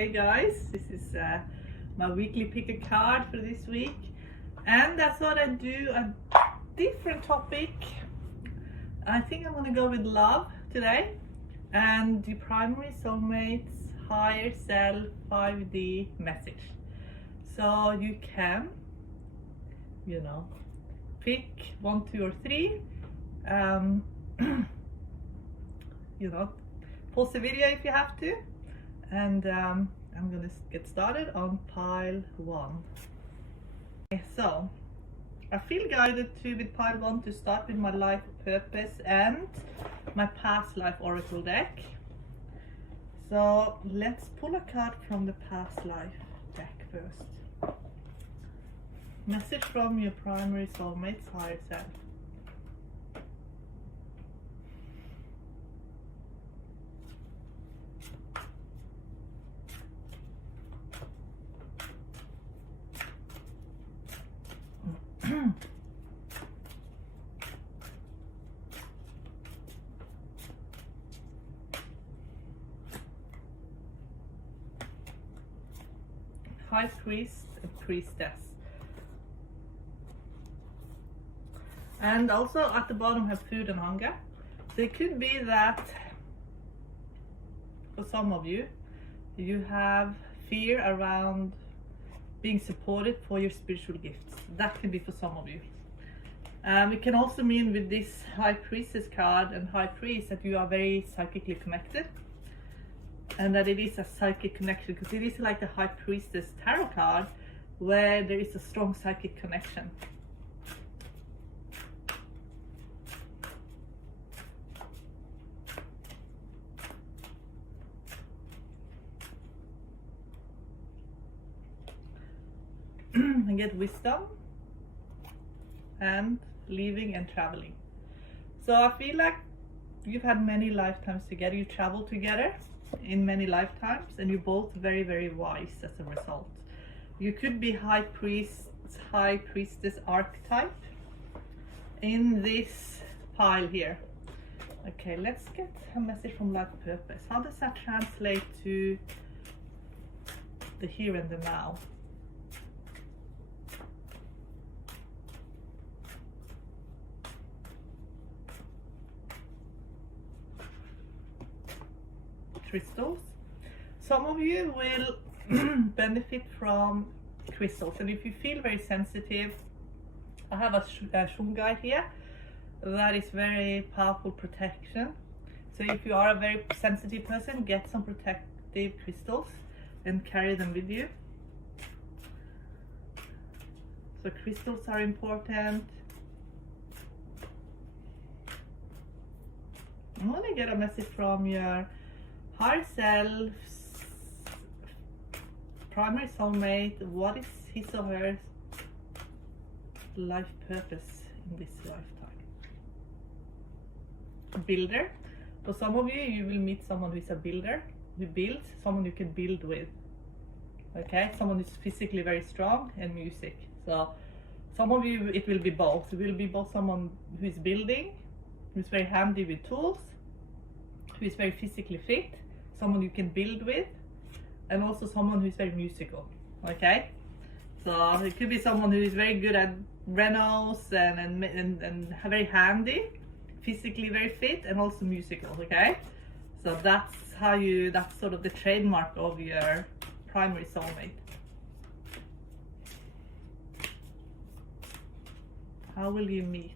Okay guys, this is my weekly pick a card for this week, and I thought I'd do a different topic. I think I'm gonna go with love today and the primary soulmates higher self 5D message. So you can, pick 1, 2 or 3. Pause the video if you have to, and I'm gonna get started on pile 1. Okay, so I feel guided with pile 1 to start with my life purpose and my past life oracle deck. So let's pull a card from the past life deck first. Message from your primary soulmate's higher self. High priest and priestess. And also at the bottom have food and hunger. So it could be that for some of you, you have fear around being supported for your spiritual gifts. That can be for some of you. It can also mean with this high priestess card and high priest that you are very psychically connected, and that it is a psychic connection, because it is like the high priestess tarot card where there is a strong psychic connection. And get wisdom and leaving and traveling. So I feel like you've had many lifetimes together, you travel together in many lifetimes, and you're both very, very wise as a result. You could be high priestess archetype in this pile here. Okay, let's get a message from life purpose. How does that translate to the here and the now? Crystals. Some of you will benefit from crystals, and if you feel very sensitive, I have a Shung guide here that is very powerful protection. So if you are a very sensitive person, get some protective crystals and carry them with you. So crystals are important. I want to get a message from your higher self's primary soulmate. What is his or her life purpose in this lifetime? Builder. For some of you, you will meet someone who is a builder, who builds, someone you can build with. Okay, someone who's physically very strong, and music. So some of you, it will be both. It will be both someone who is building, who's very handy with tools, who is very physically fit, someone you can build with, and also someone who's very musical. Okay, so it could be someone who is very good at renos and very handy, physically very fit, and also musical. Okay, so that's sort of the trademark of your primary soulmate. How will you meet?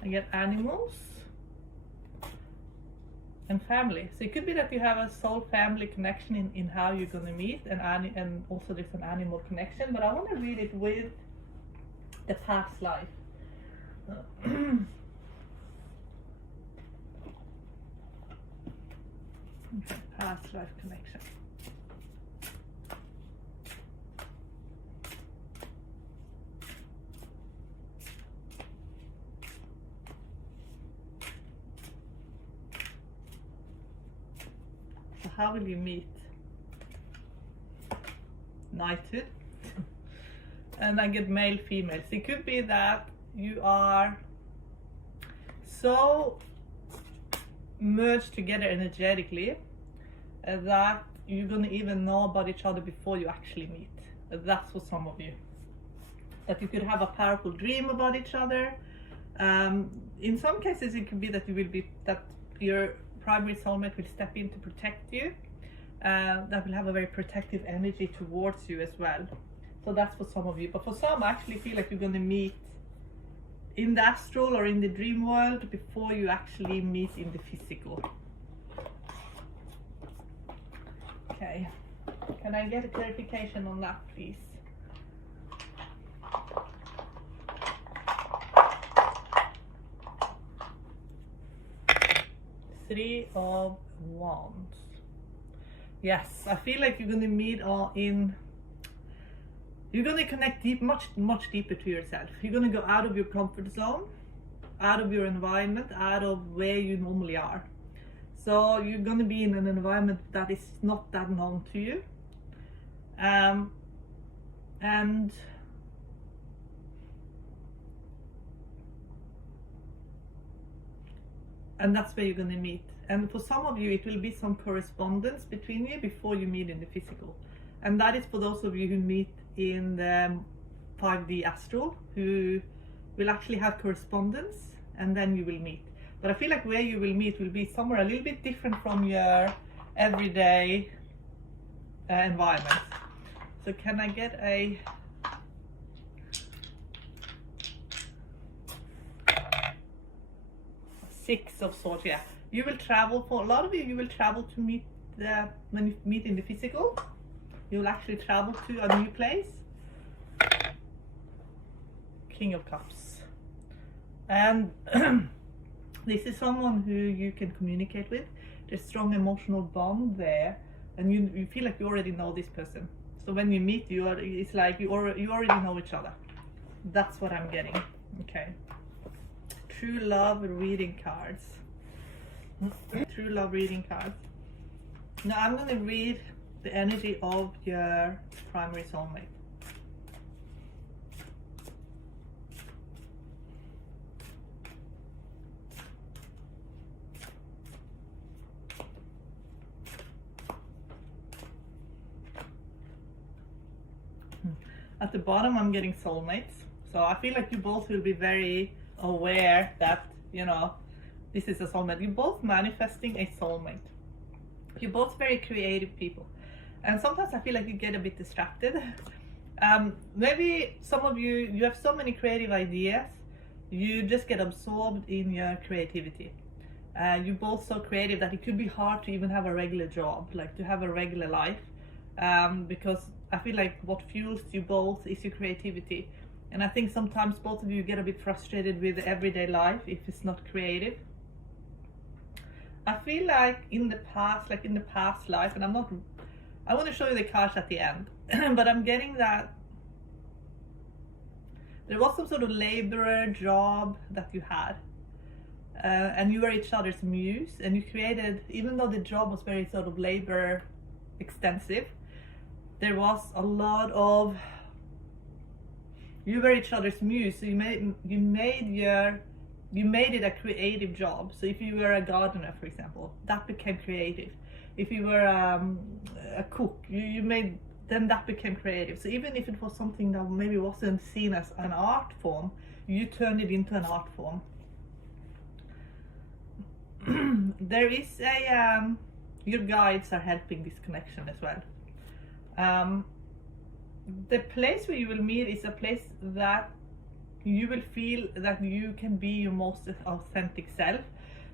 I get animals and family. So it could be that you have a soul family connection in how you're going to meet, and also there's an animal connection, but I want to read it with the past life. Okay, past life connection. How will you meet? knighthood. And I get male, female. So it could be that you are so merged together energetically that you're gonna even know about each other before you actually meet. That's for some of you. That you could have a powerful dream about each other. In some cases, it could be that your primary soulmate will step in to protect you. That will have a very protective energy towards you as well. So that's for some of you. But for some, I actually feel like you're going to meet in the astral or in the dream world before you actually meet in the physical. Okay. Can I get a clarification on that, please? Three of Wands. Yes, I feel like you're going to meet you're going to connect much deeper to yourself. You're going to go out of your comfort zone, out of your environment, out of where you normally are. So you're going to be in an environment that is not that known to you. And that's where you're going to meet. And for some of you, it will be some correspondence between you before you meet in the physical. And that is for those of you who meet in the 5D astral, who will actually have correspondence, and then you will meet. But I feel like where you will meet will be somewhere a little bit different from your everyday environment. So can I get a Six of Swords? Yeah, you will travel. For a lot of you, you will travel to meet when you meet in the physical. You will actually travel to a new place. King of Cups. And this is someone who you can communicate with. There's strong emotional bond there, and you feel like you already know this person. So when you meet, it's like you already know each other. That's what I'm getting. Okay. True love reading cards. True love reading cards. Now I'm going to read the energy of your primary soulmate. At the bottom, I'm getting soulmates. So I feel like you both will be very aware that, you know, this is a soulmate. You're both manifesting a soulmate. You're both very creative people. And sometimes I feel like you get a bit distracted. Maybe some of you have so many creative ideas, you just get absorbed in your creativity. You're both so creative that it could be hard to even have a regular job, like to have a regular life, because I feel like what fuels you both is your creativity. And I think sometimes both of you get a bit frustrated with everyday life if it's not creative. I feel like in the past life, and I want to show you the cards at the end, but I'm getting that there was some sort of laborer job that you had, and you were each other's muse, and you created, even though the job was very sort of labor extensive, there was a lot of, you were each other's muse, so you made it a creative job. So if you were a gardener, for example, that became creative. If you were a cook, then that became creative. So even if it was something that maybe wasn't seen as an art form, you turned it into an art form. There is your guides are helping this connection as well. The place where you will meet is a place that you will feel that you can be your most authentic self.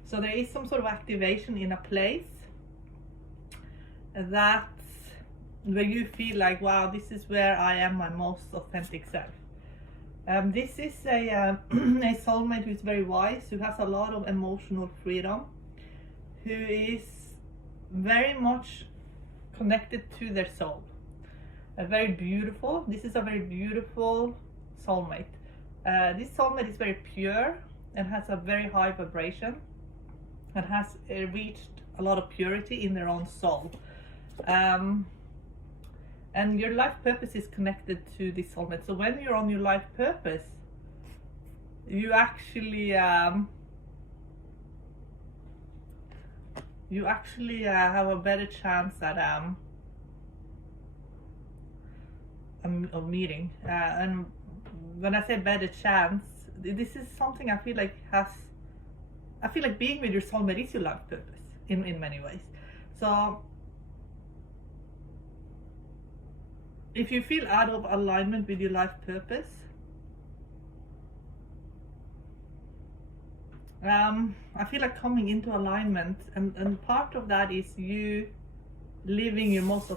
So there is some sort of activation in a place that's where you feel like, wow, this is where I am my most authentic self. This is a soulmate who is very wise, who has a lot of emotional freedom, who is very much connected to their soul. This is a very beautiful soulmate. This soulmate is very pure and has a very high vibration and has reached a lot of purity in their own soul. And your life purpose is connected to this soulmate. So when you're on your life purpose, you actually have a better chance at of meeting. And when I say better chance, this is something I feel like being with your soulmate is your life purpose in many ways. So if you feel out of alignment with your life purpose, I feel like coming into alignment, and part of that is you living your most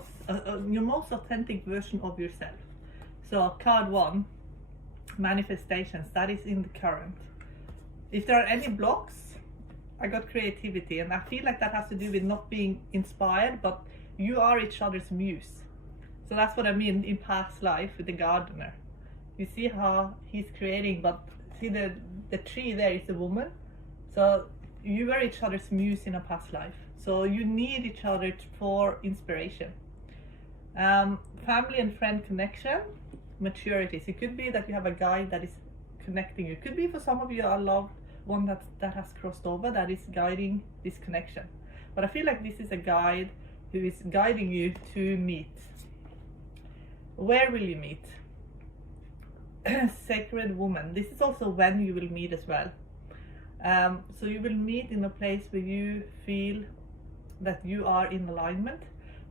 authentic version of yourself. So card 1, manifestations, that is in the current. If there are any blocks, I got creativity, and I feel like that has to do with not being inspired, but you are each other's muse. So that's what I mean in past life with the gardener. You see how he's creating, but see the tree there is a woman. So you were each other's muse in a past life. So you need each other for inspiration. Family and friend connection, maturities. It could be that you have a guide that is connecting you. It could be for some of you a loved one that has crossed over, that is guiding this connection. But I feel like this is a guide who is guiding you to meet. Where will you meet? Sacred woman. This is also when you will meet as well. So you will meet in a place where you feel that you are in alignment,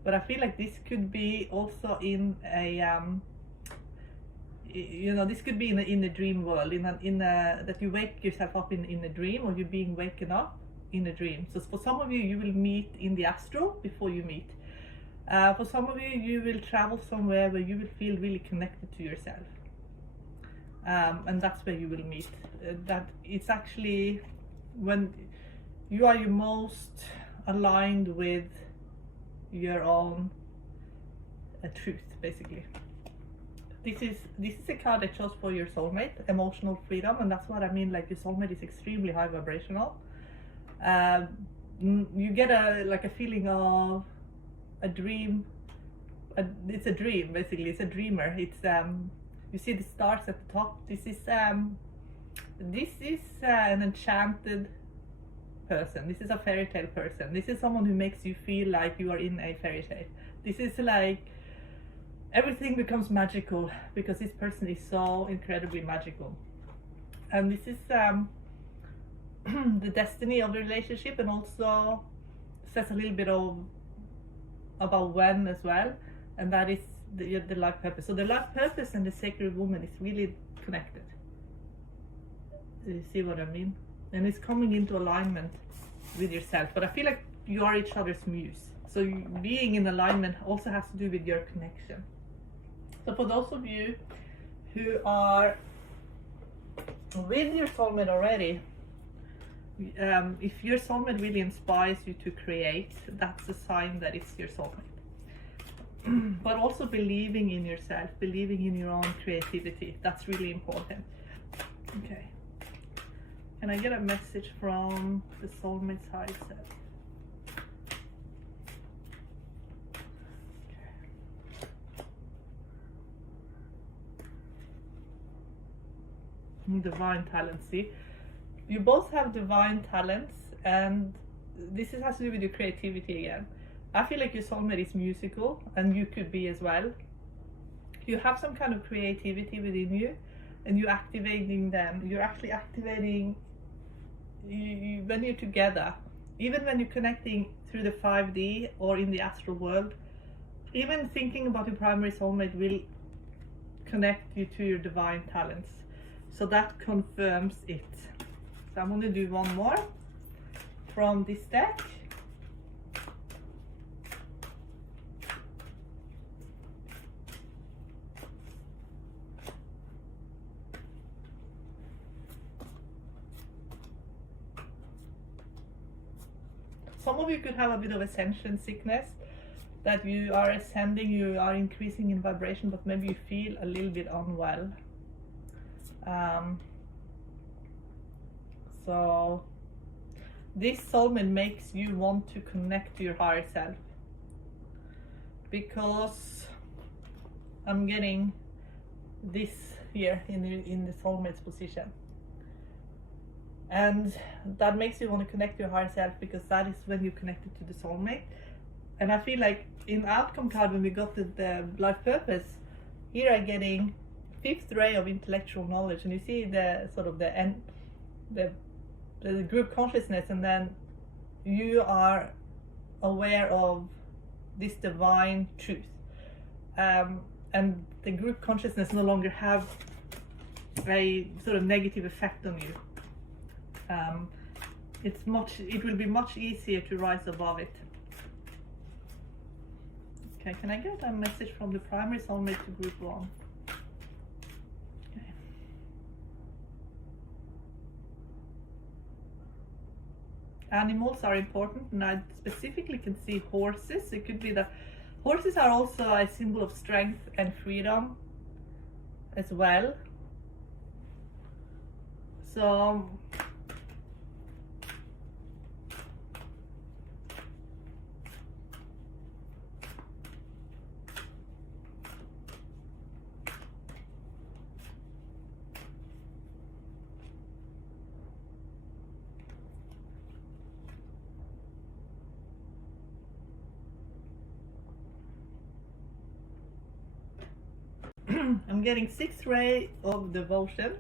but I feel like this could be also in a this could be in a dream world, that you wake yourself up in a dream, or you're being waken up in a dream. So for some of you, you will meet in the astral before you meet. For some of you, you will travel somewhere where you will feel really connected to yourself. And that's where you will meet. That it's actually when you are your most aligned with your own truth, basically. This is a card I chose for your soulmate, emotional freedom, and that's what I mean. Like, your soulmate is extremely high vibrational. You get a feeling of a dream. It's a dream, basically. It's a dreamer. It's you see the stars at the top. This is an enchanted person. This is a fairy tale person. This is someone who makes you feel like you are in a fairy tale. This is like everything becomes magical because this person is so incredibly magical. And this is the destiny of the relationship, and also says a little bit about when as well, and that is the life purpose. So the life purpose and the sacred woman is really connected. You see what I mean? And it's coming into alignment with yourself. But I feel like you are each other's muse. So being in alignment also has to do with your connection. So for those of you who are with your soulmate already, if your soulmate really inspires you to create, that's a sign that it's your soulmate. But also believing in yourself, believing in your own creativity, that's really important. Okay. Can I get a message from the soulmate side set? Divine talents. See, you both have divine talents, and this has to do with your creativity again. I feel like your soulmate is musical, and you could be as well. You have some kind of creativity within you, and you're activating them. You're actually activating when you're together, even when you're connecting through the 5D or in the astral world. Even thinking about your primary soulmate will connect you to your divine talents. So that confirms it. So I'm going to do one more from this deck. Some of you could have a bit of ascension sickness, that you are ascending, you are increasing in vibration, but maybe you feel a little bit unwell. So this soulmate makes you want to connect to your higher self, because I'm getting this here in the soulmate's position, and that makes you want to connect to your higher self, because that is when you're connected to the soulmate. And I feel like in outcome card, when we got to the life purpose, here I'm getting 5th ray of intellectual knowledge, and you see the sort of the end, the group consciousness, and then you are aware of this divine truth, and the group consciousness no longer have a sort of negative effect on you. It will be much easier to rise above it. Okay, can I get a message from the primary soulmate to group 1? Okay. Animals are important, and I specifically can see horses. It could be that horses are also a symbol of strength and freedom as well. So I'm getting 6th ray of devotion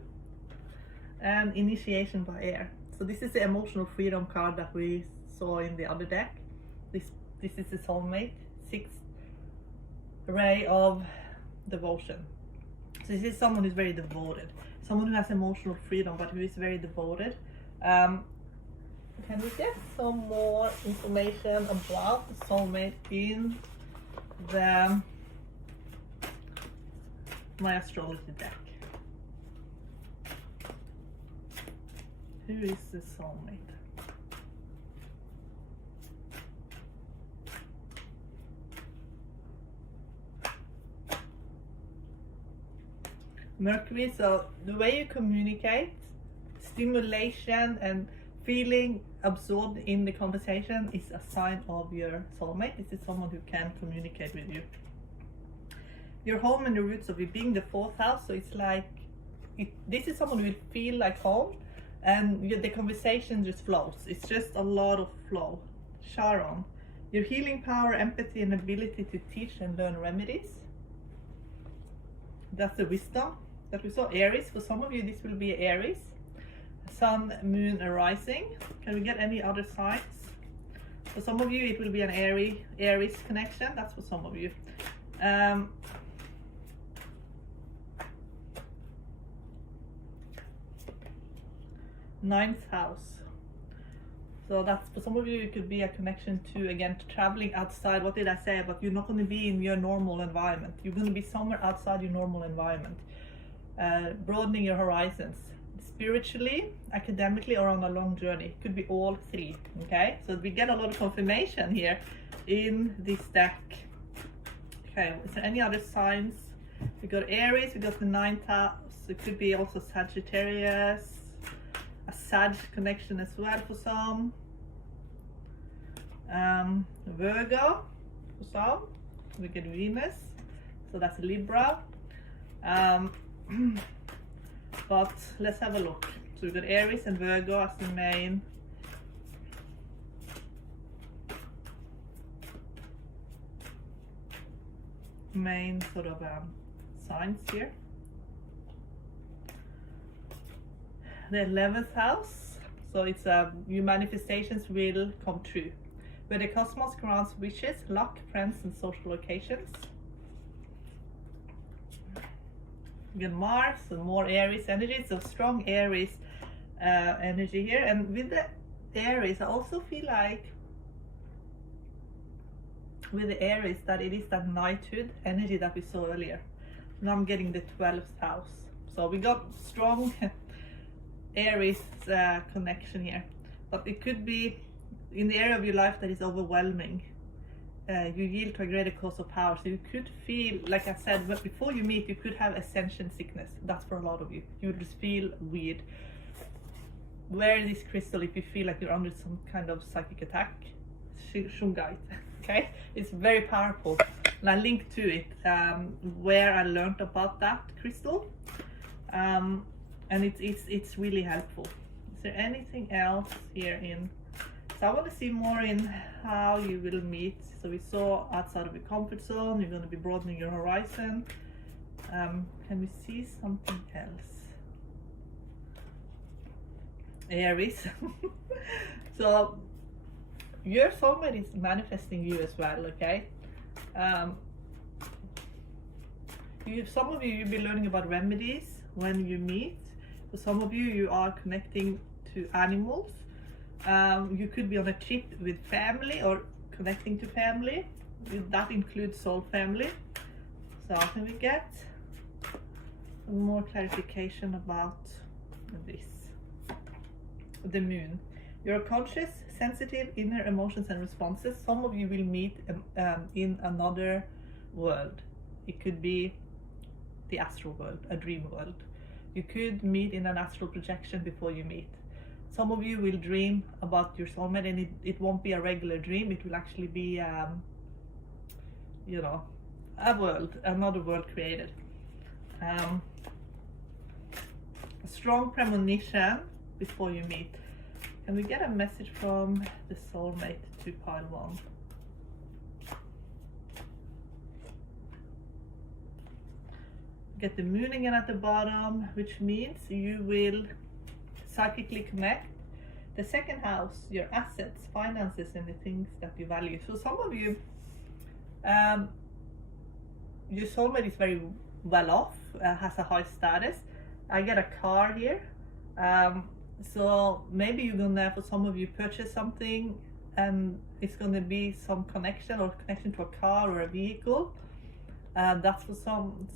and initiation by air. So this is the emotional freedom card that we saw in the other deck. This is the soulmate, 6th ray of devotion. So this is someone who's very devoted, someone who has emotional freedom, but who is very devoted. Can we get some more information about the soulmate in my astrology deck? Who is the soulmate? Mercury, so the way you communicate, stimulation and feeling absorbed in the conversation is a sign of your soulmate. This is someone who can communicate with you. Your home and the roots of you being the 4th house, so it's like this is someone who will feel like home, and the conversation just flows. It's just a lot of flow. Sharon, your healing power, empathy, and ability to teach and learn remedies. That's the wisdom that we saw. Aries, for some of you this will be Aries. Sun, moon, rising. Can we get any other signs? For some of you it will be an Aries connection. That's for some of you. 9th house. So that's for some of you, it could be a connection to, again, traveling outside. What did I say? But you're not going to be in your normal environment. You're going to be somewhere outside your normal environment. Broadening your horizons. Spiritually, academically, or on a long journey. It could be all 3. Okay, so we get a lot of confirmation here in this deck. Okay, is there any other signs? We got Aries, we got the 9th house. It could be also Sagittarius. A Sag connection as well for some. Virgo for some. We get Venus, so that's Libra. But let's have a look. So we've got Aries and Virgo as the main sort of signs here. The 11th house, so it's your manifestations will come true, where the cosmos grants wishes, luck, friends, and social occasions. We get Mars, so more Aries energy, so strong Aries energy here. And with the Aries, I also feel like with the Aries that it is that knighthood energy that we saw earlier. Now I'm getting the 12th house, so we got strong Aries connection here, but it could be in the area of your life that is overwhelming. You yield to a greater cause of power, so you could feel, like I said, but before you meet, you could have ascension sickness. That's for a lot of you. You would just feel weird. Wear this crystal if you feel like you're under some kind of psychic attack. Shungite, okay? It's very powerful. and I linked to it where I learned about that crystal, and it's really helpful. Is there anything else here in? So I want to see more in how you will meet. So we saw outside of your comfort zone, you're going to be broadening your horizon. Can we see something else? Aries. So your soulmate is manifesting you as well, okay? Some of you, you'll be learning about remedies when you meet. For some of you, you are connecting to animals. You could be on a trip with family or connecting to family. That includes soul family. So can we get some more clarification about this? The moon. You're conscious, sensitive, inner emotions and responses. Some of you will meet in another world. It could be the astral world, a dream world. You could meet in an astral projection before you meet. Some of you will dream about your soulmate, and it won't be a regular dream. It will actually be, you know, another world created. A strong premonition before you meet. Can we get a message from the soulmate to pile 1? Get the moon again at the bottom, which means you will psychically connect. The second house, your assets, finances, and the things that you value. So some of you, your soulmate is very well off, has a high status. I get a car here. So maybe you're gonna, for some of you, purchase something and it's gonna be some connection or connection to a car or a vehicle. That's for some.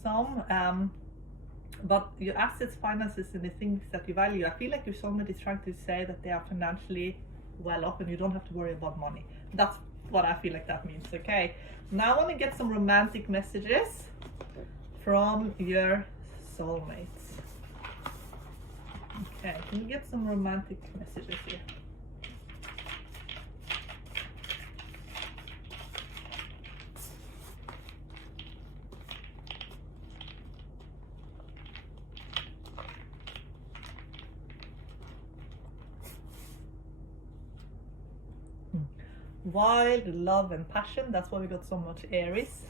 But your assets, finances, and the things that you value, I feel like your soulmate is trying to say that they are financially well off and you don't have to worry about money. That's what I feel like that means, okay? Now I want to get some romantic messages from your soulmates. Okay, can you get some romantic messages here? Wild, love and passion, that's why we got so much Aries.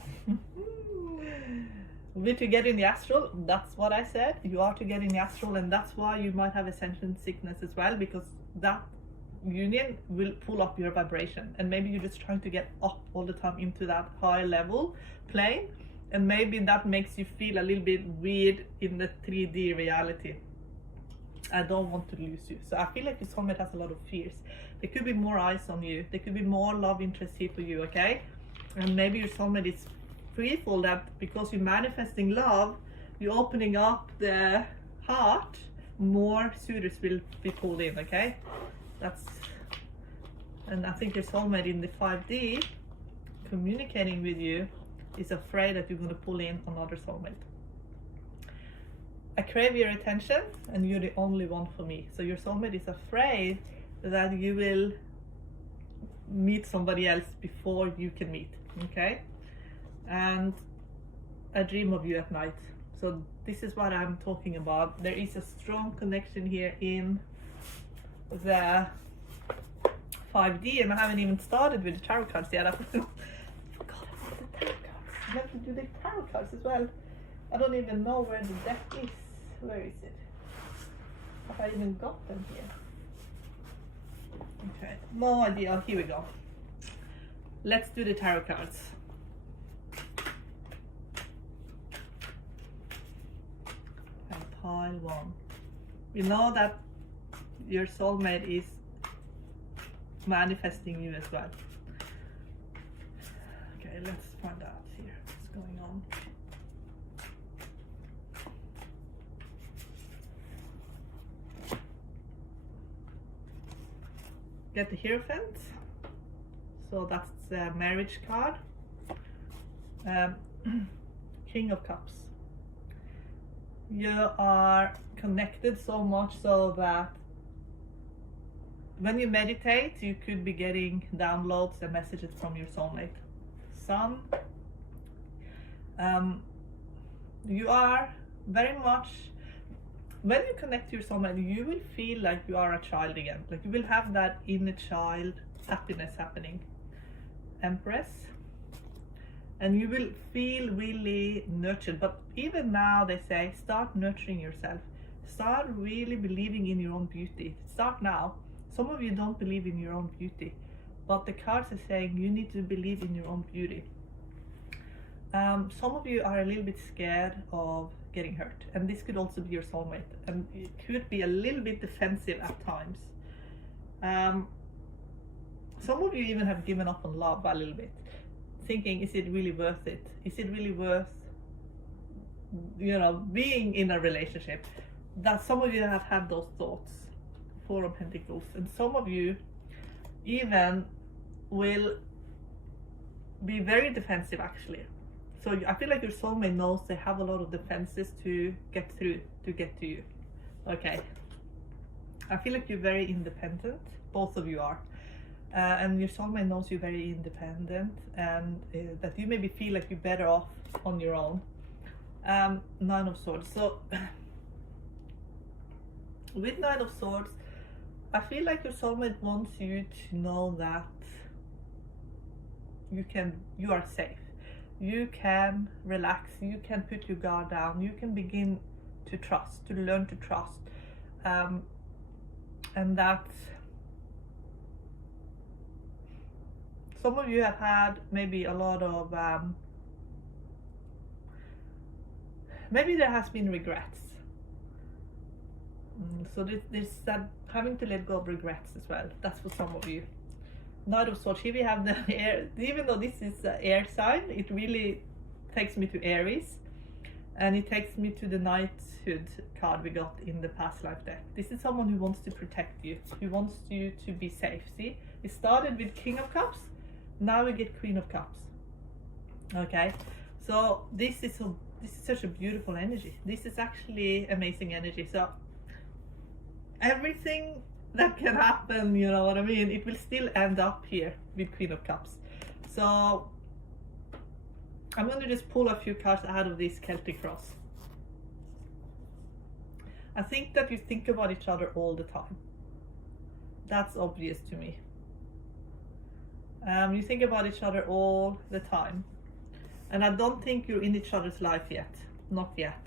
We're together in the astral, that's what I said. You are together in the astral, and that's why you might have ascension sickness as well, because that union will pull up your vibration, and maybe you're just trying to get up all the time into that high level plane, and maybe that makes you feel a little bit weird in the 3D reality. I don't want to lose you. So I feel like your soulmate has a lot of fears. There could be more eyes on you. There could be more love interest here for you, okay? And maybe your soulmate is fearful that because you're manifesting love, you're opening up the heart, more suitors will be pulled in, okay? And I think your soulmate in the 5D communicating with you is afraid that you're going to pull in another soulmate. I crave your attention and you're the only one for me. So your soulmate is afraid that you will meet somebody else before you can meet, okay? And I dream of you at night. So this is what I'm talking about. There is a strong connection here in the 5D, and I haven't even started with the tarot cards yet. I forgot about the tarot cards. I have to do the tarot cards as well. I don't even know where the deck is. Where is it? Have I even got them here? Okay, no idea. Oh, here we go. Let's do the tarot cards. And pile 1. We know that your soulmate is manifesting you as well. Okay, let's find out here what's going on. Get the Hierophant, so that's the marriage card. King of Cups. You are connected so much so that when you meditate, you could be getting downloads and messages from your soulmate. Sun, You are very much, when you connect to your soulmate, you will feel like you are a child again. Like you will have that inner child happiness happening. Empress. And you will feel really nurtured. But even now they say, start nurturing yourself. Start really believing in your own beauty. Start now. Some of you don't believe in your own beauty, but the cards are saying you need to believe in your own beauty. Some of you are a little bit scared of getting hurt, and this could also be your soulmate, and it could be a little bit defensive at times. Some of you even have given up on love a little bit, thinking, is it really worth it? Is it really worth, being in a relationship? That some of you have had those thoughts. Four of Pentacles, and some of you even will be very defensive actually. So I feel like your soulmate knows they have a lot of defenses to get through, to get to you. Okay. I feel like you're very independent. Both of you are. And your soulmate knows you're very independent, and that you maybe feel like you're better off on your own. Nine of Swords. So with Nine of Swords, I feel like your soulmate wants you to know that you are safe. You can relax, you can put your guard down, you can begin to trust, to learn to trust. And that some of you have had maybe a lot of, maybe there has been regrets. So there's that having to let go of regrets as well. That's for some of you. Knight of Swords, here we have the air. Even though this is an air sign, it really takes me to Aries, and it takes me to the knighthood card we got in the past life deck. This is someone who wants to protect you, who wants you to be safe. See, it started with King of Cups, now we get Queen of Cups. Okay, so this is such a beautiful energy. This is actually amazing energy. So everything that can happen, you know what I mean, it will still end up here with Queen of Cups. So I'm going to just pull a few cards out of this Celtic Cross. I think that you think about each other all the time. That's obvious to me. You think about each other all the time. And I don't think you're in each other's life yet. Not yet.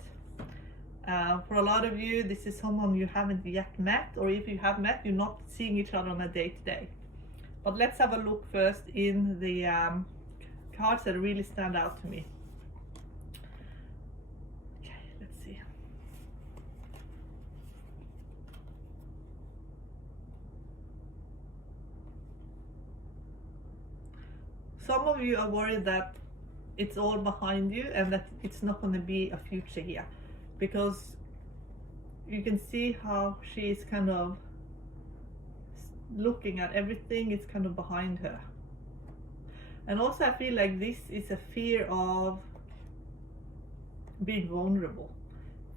For a lot of you, this is someone you haven't yet met, or if you have met, you're not seeing each other on a day-to-day. But let's have a look first in the cards that really stand out to me. Okay, let's see. Some of you are worried that it's all behind you and that it's not going to be a future here, because you can see how she is kind of looking at everything. It's kind of behind her. And also I feel like this is a fear of being vulnerable,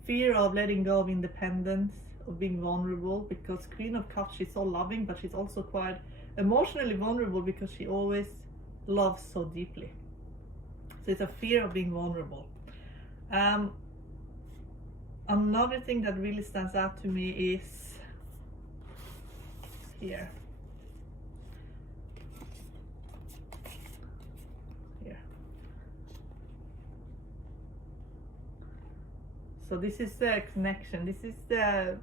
fear of letting go of independence, of being vulnerable, because Queen of Cups, she's so loving, but she's also quite emotionally vulnerable because she always loves so deeply. So it's a fear of being vulnerable. Another thing that really stands out to me is here. So this is the connection. This is the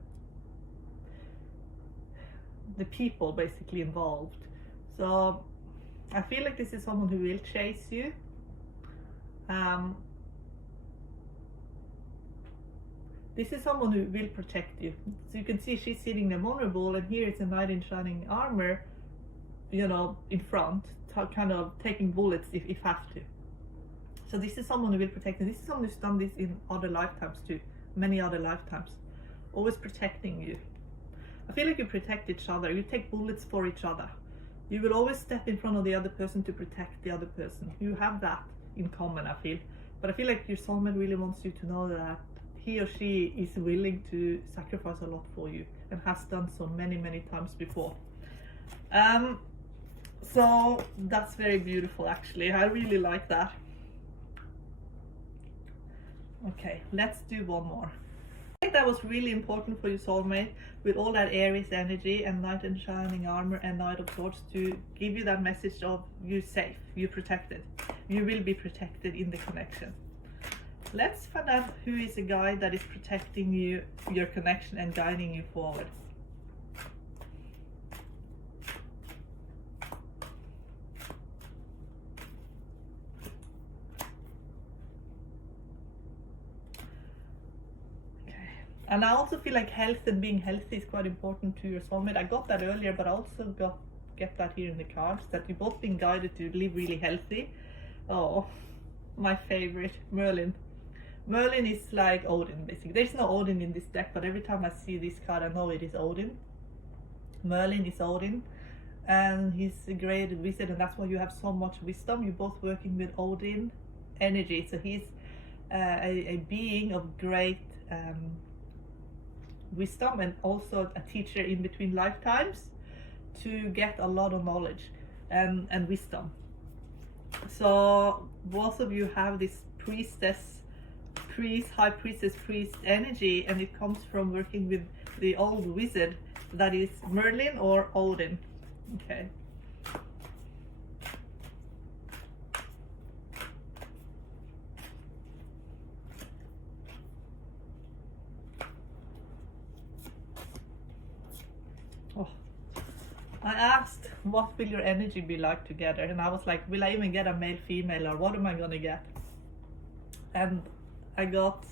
people basically involved. So I feel like this is someone who will chase you. This is someone who will protect you. So you can see she's sitting there vulnerable, and here it's a knight in shining armor, you know, in front, kind of taking bullets if have to. So this is someone who will protect you. This is someone who's done this in other lifetimes too, many other lifetimes, always protecting you. I feel like you protect each other. You take bullets for each other. You will always step in front of the other person to protect the other person. You have that in common, I feel. But I feel like your soulmate really wants you to know that he or she is willing to sacrifice a lot for you, and has done so many times before. So that's very beautiful actually. I really like that. Okay, let's do one more. I think that was really important for your soulmate, with all that Aries energy and Knight in Shining Armor and Knight of Swords, to give you that message of you're safe, you're protected, you will be protected in the connection. Let's find out who is a guy that is protecting you, your connection, and guiding you forward. And I also feel like health and being healthy is quite important to your soulmate. I got that earlier, but I also get that here in the cards, that you're both being guided to live really healthy. Oh, my favorite, Merlin. Merlin is like Odin, basically. There's no Odin in this deck, but every time I see this card, I know it is Odin. Merlin is Odin, and he's a great wizard, and that's why you have so much wisdom. You're both working with Odin energy, so he's a being of great wisdom, and also a teacher in between lifetimes to get a lot of knowledge and wisdom. So both of you have this high priestess priest energy, and it comes from working with the old wizard that is Merlin or Odin. Okay. I asked, what will your energy be like together? And I was like, will I even get a male, female, or what am I gonna get? And I got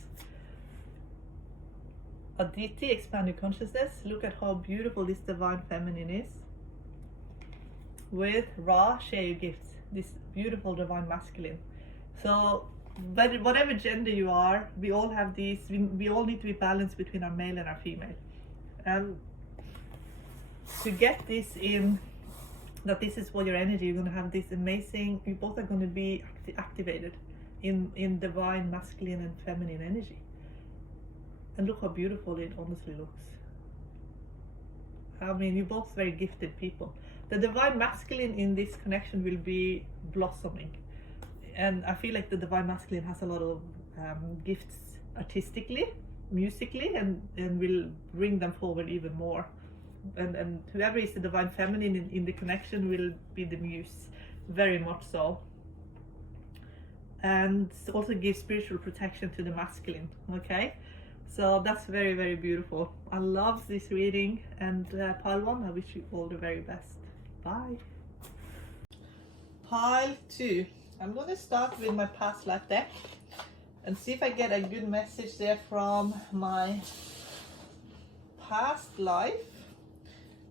a DT, expanded consciousness. Look at how beautiful this divine feminine is. With Ra, share your gifts. This beautiful divine masculine. So, but whatever gender you are, we all have these, we all need to be balanced between our male and our female. And to get this in, that this is what your energy, you're going to have this amazing, you both are going to be activated in divine masculine and feminine energy. And look how beautiful it honestly looks. I mean, you're both very gifted people. The divine masculine in this connection will be blossoming, and I feel like the divine masculine has a lot of gifts artistically, musically, and will bring them forward even more. And whoever is the divine feminine in the connection will be the muse, very much so. And also give spiritual protection to the masculine. Okay, so that's very, very beautiful. I love this reading, and pile 1, I wish you all the very best. Bye. Pile 2, I'm going to start with my past life deck and see if I get a good message there from my past life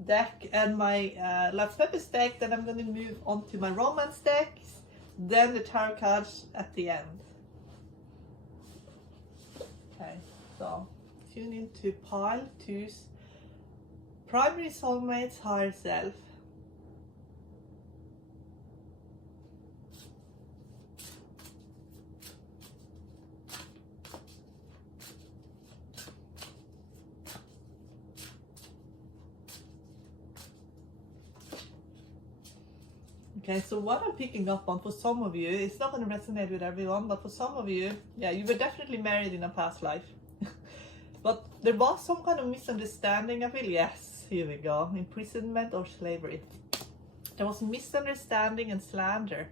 deck and my life purpose deck. Then I'm going to move on to my romance decks, then the tarot cards at the end. Okay, so tune into pile 2's primary soulmate's higher self. Okay, so what I'm picking up on, for some of you, it's not going to resonate with everyone, but for some of you, yeah, you were definitely married in a past life. But there was some kind of misunderstanding, I feel. Yes, here we go. Imprisonment or slavery. There was misunderstanding and slander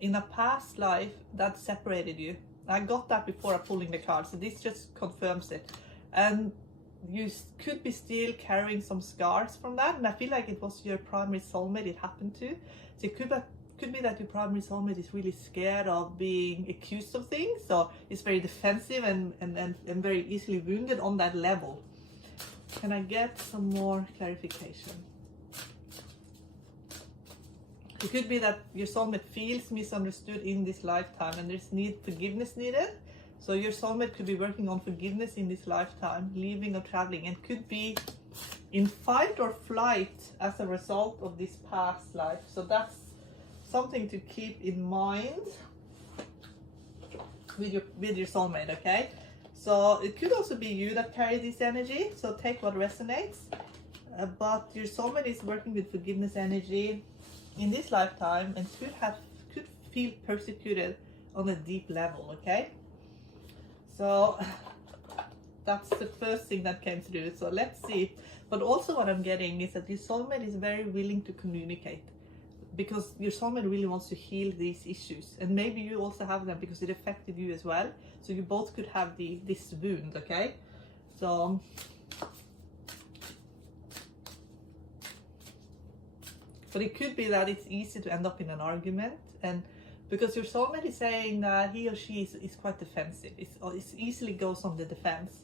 in a past life that separated you. I got that before I pulling the cards, so this just confirms it. And you could be still carrying some scars from that, and I feel like it was your primary soulmate it happened to. So it could be that your primary soulmate is really scared of being accused of things, so it's very defensive and very easily wounded on that level. Can I get some more clarification? It could be that your soulmate feels misunderstood in this lifetime and there's forgiveness needed. So your soulmate could be working on forgiveness in this lifetime, leaving or traveling, and could be in fight or flight as a result of this past life. So that's something to keep in mind with your soulmate, okay? So it could also be you that carry this energy, so take what resonates. But your soulmate is working with forgiveness energy in this lifetime and could feel persecuted on a deep level, okay? So that's the first thing that came through. So let's see. But also what I'm getting is that your soulmate is very willing to communicate, because your soulmate really wants to heal these issues, and maybe you also have them because it affected you as well. So you both could have this wound, okay? So but it could be that it's easy to end up in an argument, and because your soulmate is saying that he or she is quite defensive. It's easily goes on the defense.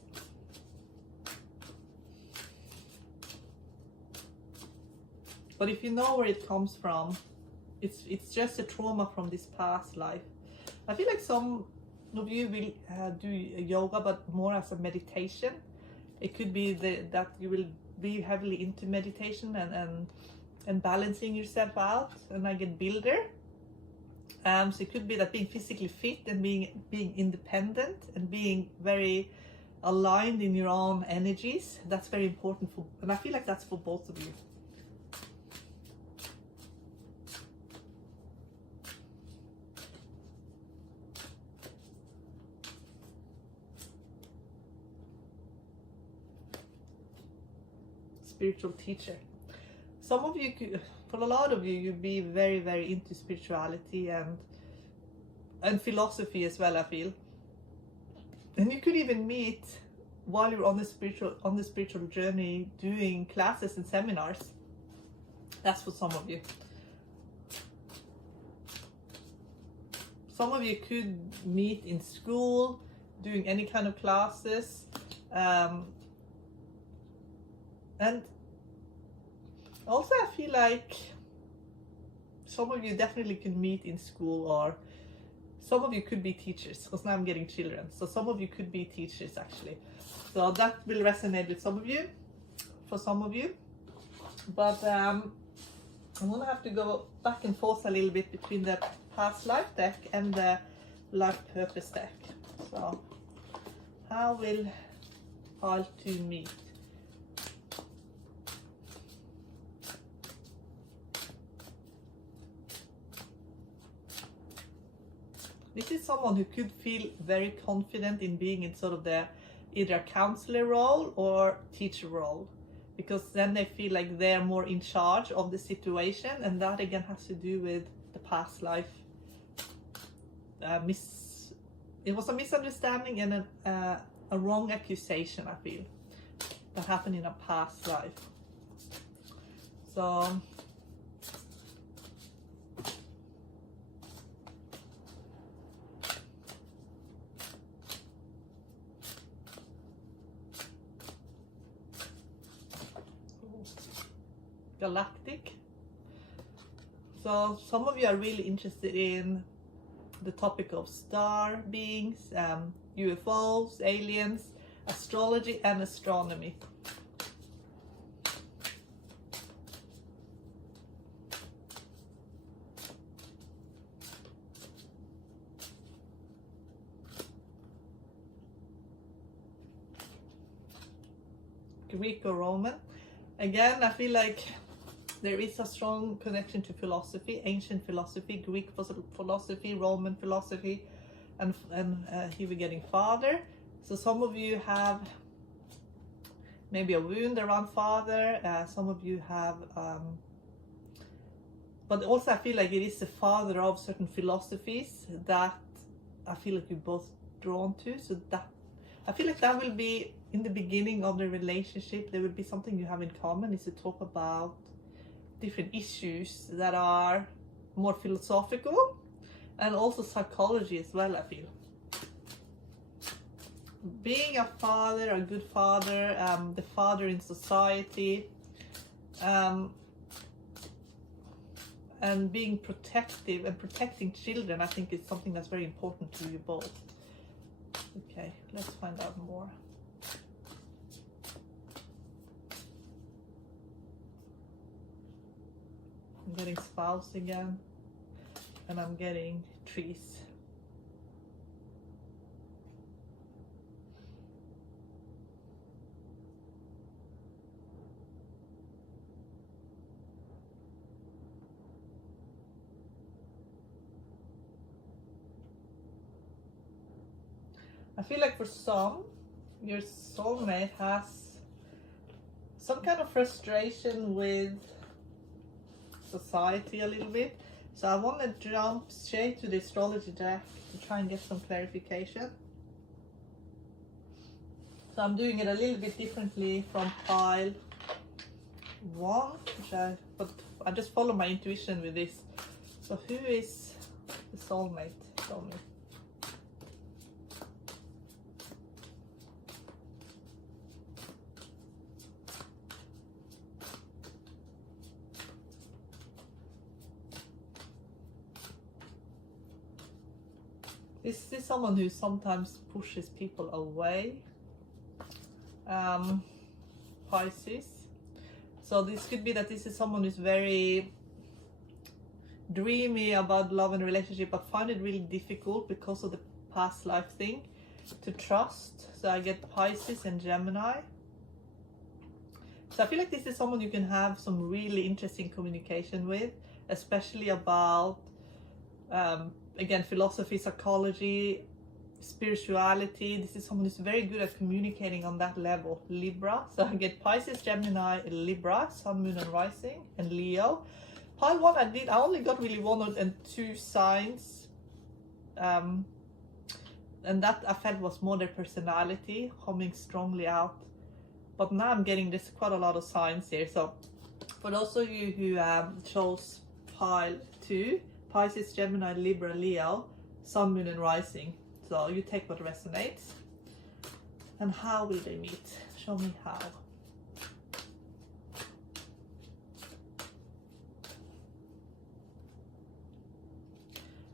But if you know where it comes from, it's just a trauma from this past life. I feel like some of you will do yoga, but more as a meditation. It could be that you will be heavily into meditation and balancing yourself out, and like a builder. So it could be that being physically fit and being independent and being very aligned in your own energies, that's very important for, and I feel like that's for both of you. Spiritual teacher. Some of you could, for a lot of you, you'd be very, very into spirituality and philosophy as well, I feel. And you could even meet while you're on the spiritual journey, doing classes and seminars. That's for some of you. Some of you could meet in school, doing any kind of classes, and also I feel like some of you definitely can meet in school, or some of you could be teachers, because now I'm getting children. So some of you could be teachers actually. So that will resonate with some of you, for some of you. But I'm gonna have to go back and forth a little bit between the past life deck and the life purpose deck. So how will pile 2 meet? This is someone who could feel very confident in being in sort of the either counselor role or teacher role, because then they feel like they're more in charge of the situation, and that again has to do with the past life. It was a misunderstanding and a wrong accusation, I feel, that happened in a past life. So galactic. So some of you are really interested in the topic of star beings, UFOs, aliens, astrology and astronomy. Greek or Roman. Again, I feel like there is a strong connection to philosophy, ancient philosophy, Greek philosophy, Roman philosophy, and here we're getting father. So some of you have maybe a wound around father, some of you have, but also I feel like it is the father of certain philosophies that I feel like you're both drawn to. So that, I feel like that will be in the beginning of the relationship. There will be something you have in common, is to talk about different issues that are more philosophical and also psychology as well, I feel. Being a father, a good father, the father in society, and being protective and protecting children, I think is something that's very important to you both. Okay, let's find out more. I'm getting spouse again, and I'm getting trees. I feel like for some, your soulmate has some kind of frustration with society a little bit. So I want to jump straight to the astrology deck to try and get some clarification. So I'm doing it a little bit differently from pile 1, but I just follow my intuition with this. So who is the soulmate? Tell me. This is someone who sometimes pushes people away. Pisces. So this could be that this is someone who's very dreamy about love and relationship, but find it really difficult because of the past life thing to trust. So I get Pisces and Gemini. So I feel like this is someone you can have some really interesting communication with, especially about again, philosophy, psychology, spirituality. This is someone who's very good at communicating on that level. Libra. So I get Pisces, Gemini, Libra, Sun, Moon and Rising, and Leo. Pile 1 I only got really 1 and 2 signs. And that I felt was more their personality coming strongly out. But now I'm getting this quite a lot of signs here. So for those of you who chose pile 2, Pisces, Gemini, Libra, Leo, Sun, Moon and Rising. So you take what resonates. And how will they meet? Show me how.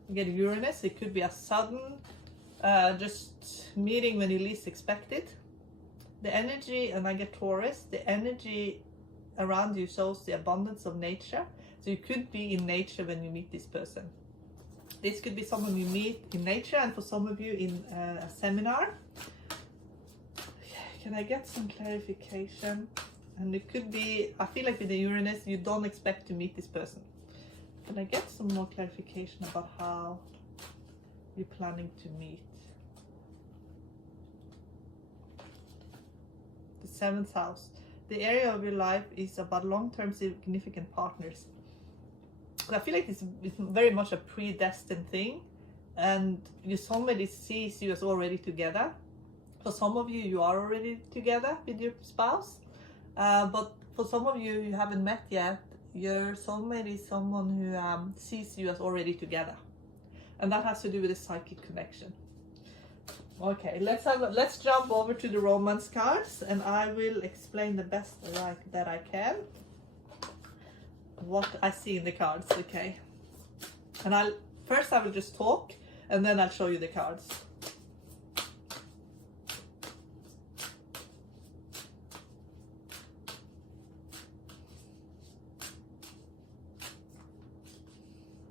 You get Uranus. It could be a sudden just meeting when you least expect it. The energy, and I get Taurus, the energy around you shows the abundance of nature. So you could be in nature when you meet this person. This could be someone you meet in nature, and for some of you in a seminar. Can I get some clarification? And it could be, I feel like with the Uranus, you don't expect to meet this person. Can I get some more clarification about how you're planning to meet? The 7th house. The area of your life is about long-term significant partners. I feel like it's very much a predestined thing, and your soulmate sees you as already together. For some of you, you are already together with your spouse, but for some of you, you haven't met yet. Your soulmate is someone who sees you as already together, and that has to do with a psychic connection. Okay, let's jump over to the romance cards, and I will explain the best that I can what I see in the cards. Okay, and I will just talk, and then I'll show you the cards.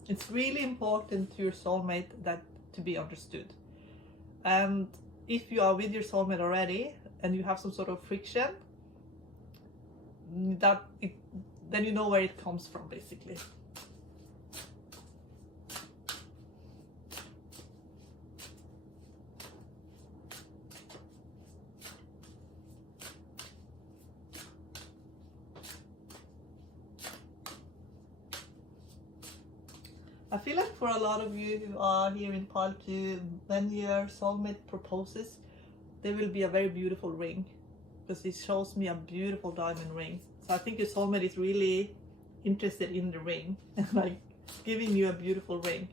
It's really important to your soulmate to be understood. And if you are with your soulmate already and you have some sort of friction, then you know where it comes from, basically. I feel like for a lot of you who are here in pile 2, when your soulmate proposes, there will be a very beautiful ring, because it shows me a beautiful diamond ring. So I think your soulmate is really interested in the ring and like giving you a beautiful ring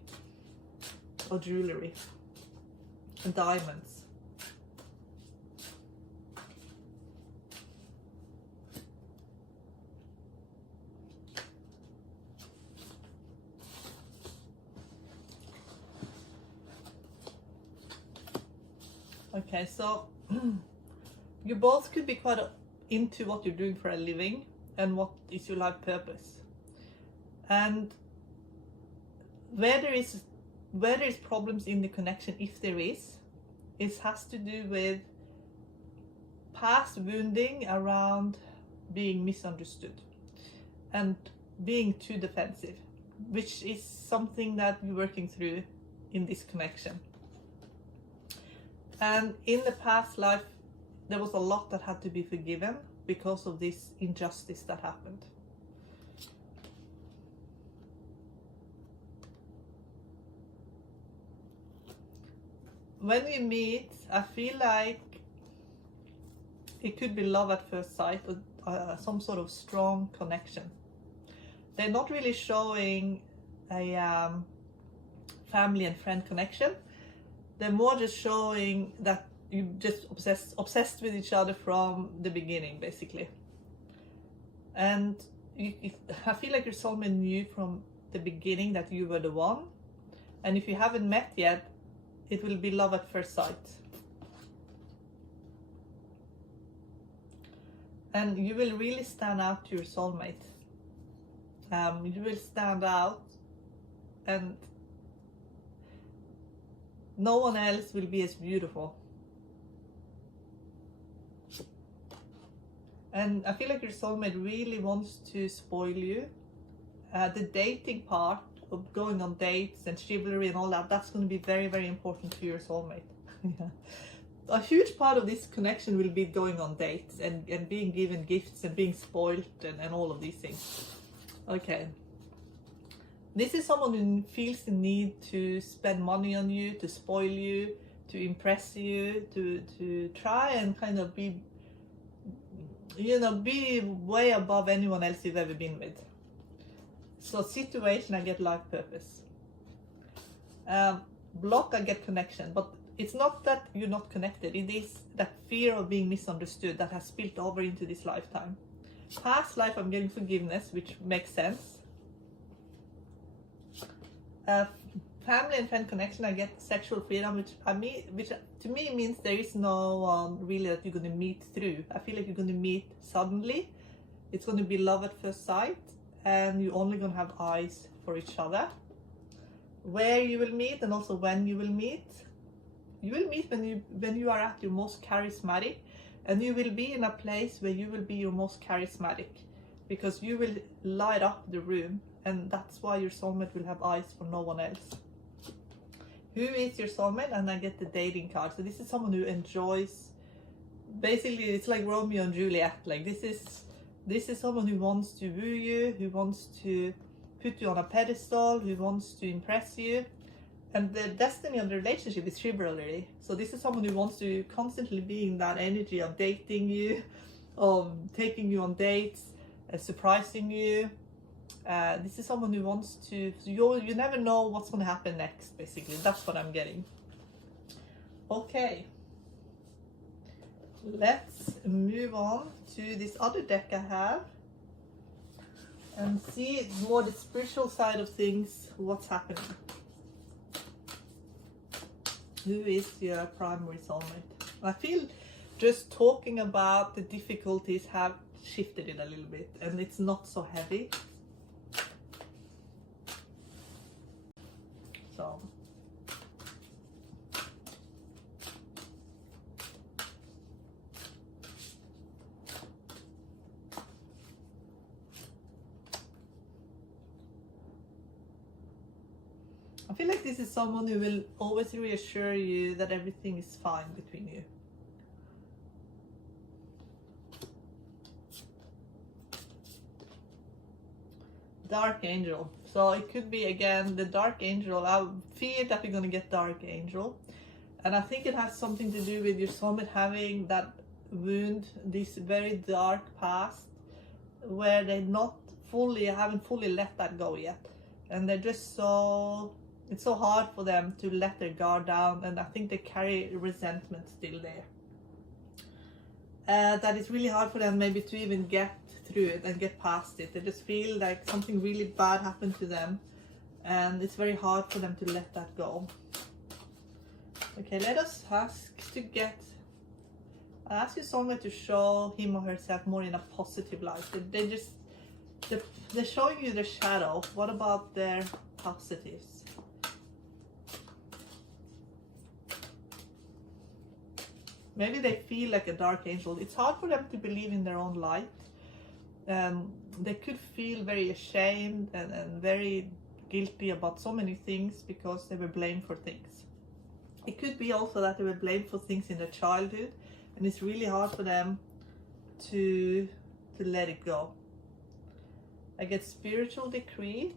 or jewelry and diamonds. Okay, so you both could be quite into what you're doing for a living and what is your life purpose. And where there is problems in the connection, if there is, it has to do with past wounding around being misunderstood and being too defensive, which is something that we're working through in this connection. And in the past life, there was a lot that had to be forgiven because of this injustice that happened. When we meet, I feel like it could be love at first sight or some sort of strong connection. They're not really showing a family and friend connection. They're more just showing that you just obsessed with each other from the beginning, basically. And I feel like your soulmate knew from the beginning that you were the one. And if you haven't met yet, it will be love at first sight. And you will really stand out to your soulmate. You will stand out, and no one else will be as beautiful. And I feel like your soulmate really wants to spoil you. The dating part of going on dates and chivalry and all that, that's going to be very, very important to your soulmate. Yeah. A huge part of this connection will be going on dates and being given gifts and being spoiled and all of these things. Okay. This is someone who feels the need to spend money on you, to spoil you, to impress you, to try and kind of be, be way above anyone else you've ever been with. So situation, I get life purpose. Block, I get connection. But it's not that you're not connected. It is that fear of being misunderstood that has spilled over into this lifetime. Past life, I'm getting forgiveness, which makes sense. Family and friend connection, I get sexual freedom, which to me means there is no one really that you're going to meet through. I feel like you're going to meet suddenly. It's going to be love at first sight, and you're only going to have eyes for each other. Where you will meet, and also when you will meet. You will meet when you are at your most charismatic, and you will be in a place where you will be your most charismatic, because you will light up the room, and that's why your soulmate will have eyes for no one else. Who is your soulmate? And I get the dating card. So this is someone who enjoys, basically it's like Romeo and Juliet. Like this is someone who wants to woo you, who wants to put you on a pedestal, who wants to impress you. And the destiny of the relationship is chivalry. So this is someone who wants to constantly be in that energy of dating you, of taking you on dates, surprising you. This is someone who wants to, you never know what's going to happen next, basically. That's what I'm getting. Okay. Let's move on to this other deck I have and see more the spiritual side of things, what's happening. Who is your primary soulmate? I feel just talking about the difficulties have shifted it a little bit, and it's not so heavy. So I feel like this is someone who will always reassure you that everything is fine between you. Dark Angel. So it could be again the Dark Angel. I fear that we're going to get Dark Angel. And I think it has something to do with your soulmate having that wound, this very dark past, where they haven't fully let that go yet. And they're just it's so hard for them to let their guard down, and I think they carry resentment still there. That it's really hard for them maybe to even get through it and get past it. They just feel like something really bad happened to them, and it's very hard for them to let that go. Okay, let us ask your soulmate to show him or herself more in a positive light. They're showing you the shadow. What about their positives? Maybe they feel like a dark angel. It's hard for them to believe in their own light. They could feel very ashamed and very guilty about so many things because they were blamed for things. It could be also that they were blamed for things in their childhood, and it's really hard for them to let it go. I get spiritual decree.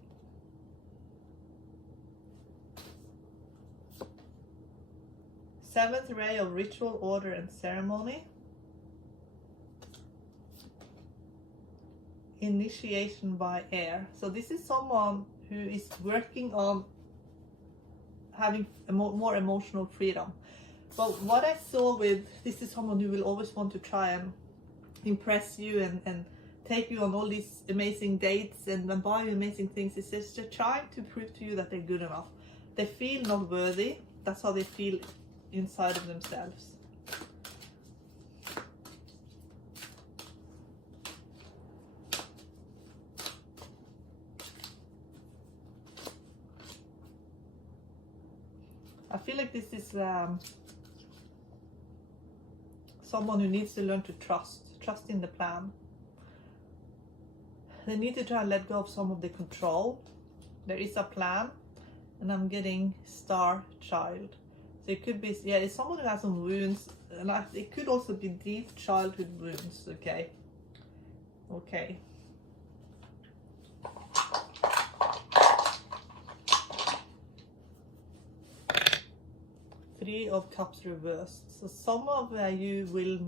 Seventh ray of ritual, order, and ceremony. Initiation by air. So this is someone who is working on having a more emotional freedom. But what I saw with this is someone who will always want to try and impress you and take you on all these amazing dates and buy you amazing things. It's just they're trying to prove to you that they're good enough. They feel not worthy. That's how they feel inside of themselves. I feel like this is someone who needs to learn to trust in the plan. They need to try and let go of some of the control. There is a plan, and I'm getting star child. So it could be, yeah, it's someone who has some wounds, and it could also be deep childhood wounds. Okay. Three of Cups reversed. So some of you will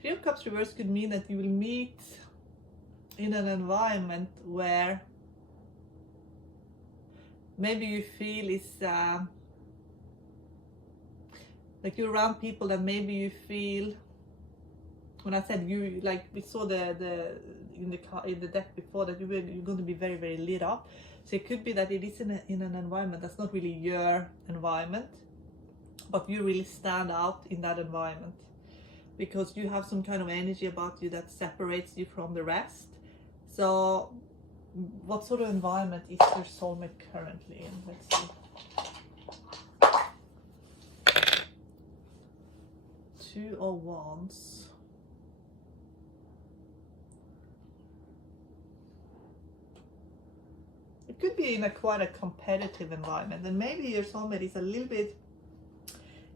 Three of Cups reversed could mean that you will meet in an environment where maybe you feel it's like you're around people that maybe you feel, when I said you, like we saw in the deck before, that you're going to be very, very lit up. So it could be that it is in an environment that's not really your environment, but you really stand out in that environment because you have some kind of energy about you that separates you from the rest. So what sort of environment is your soulmate currently in? Let's see. Two of Wands. It could be in quite a competitive environment, and maybe your soulmate is a little bit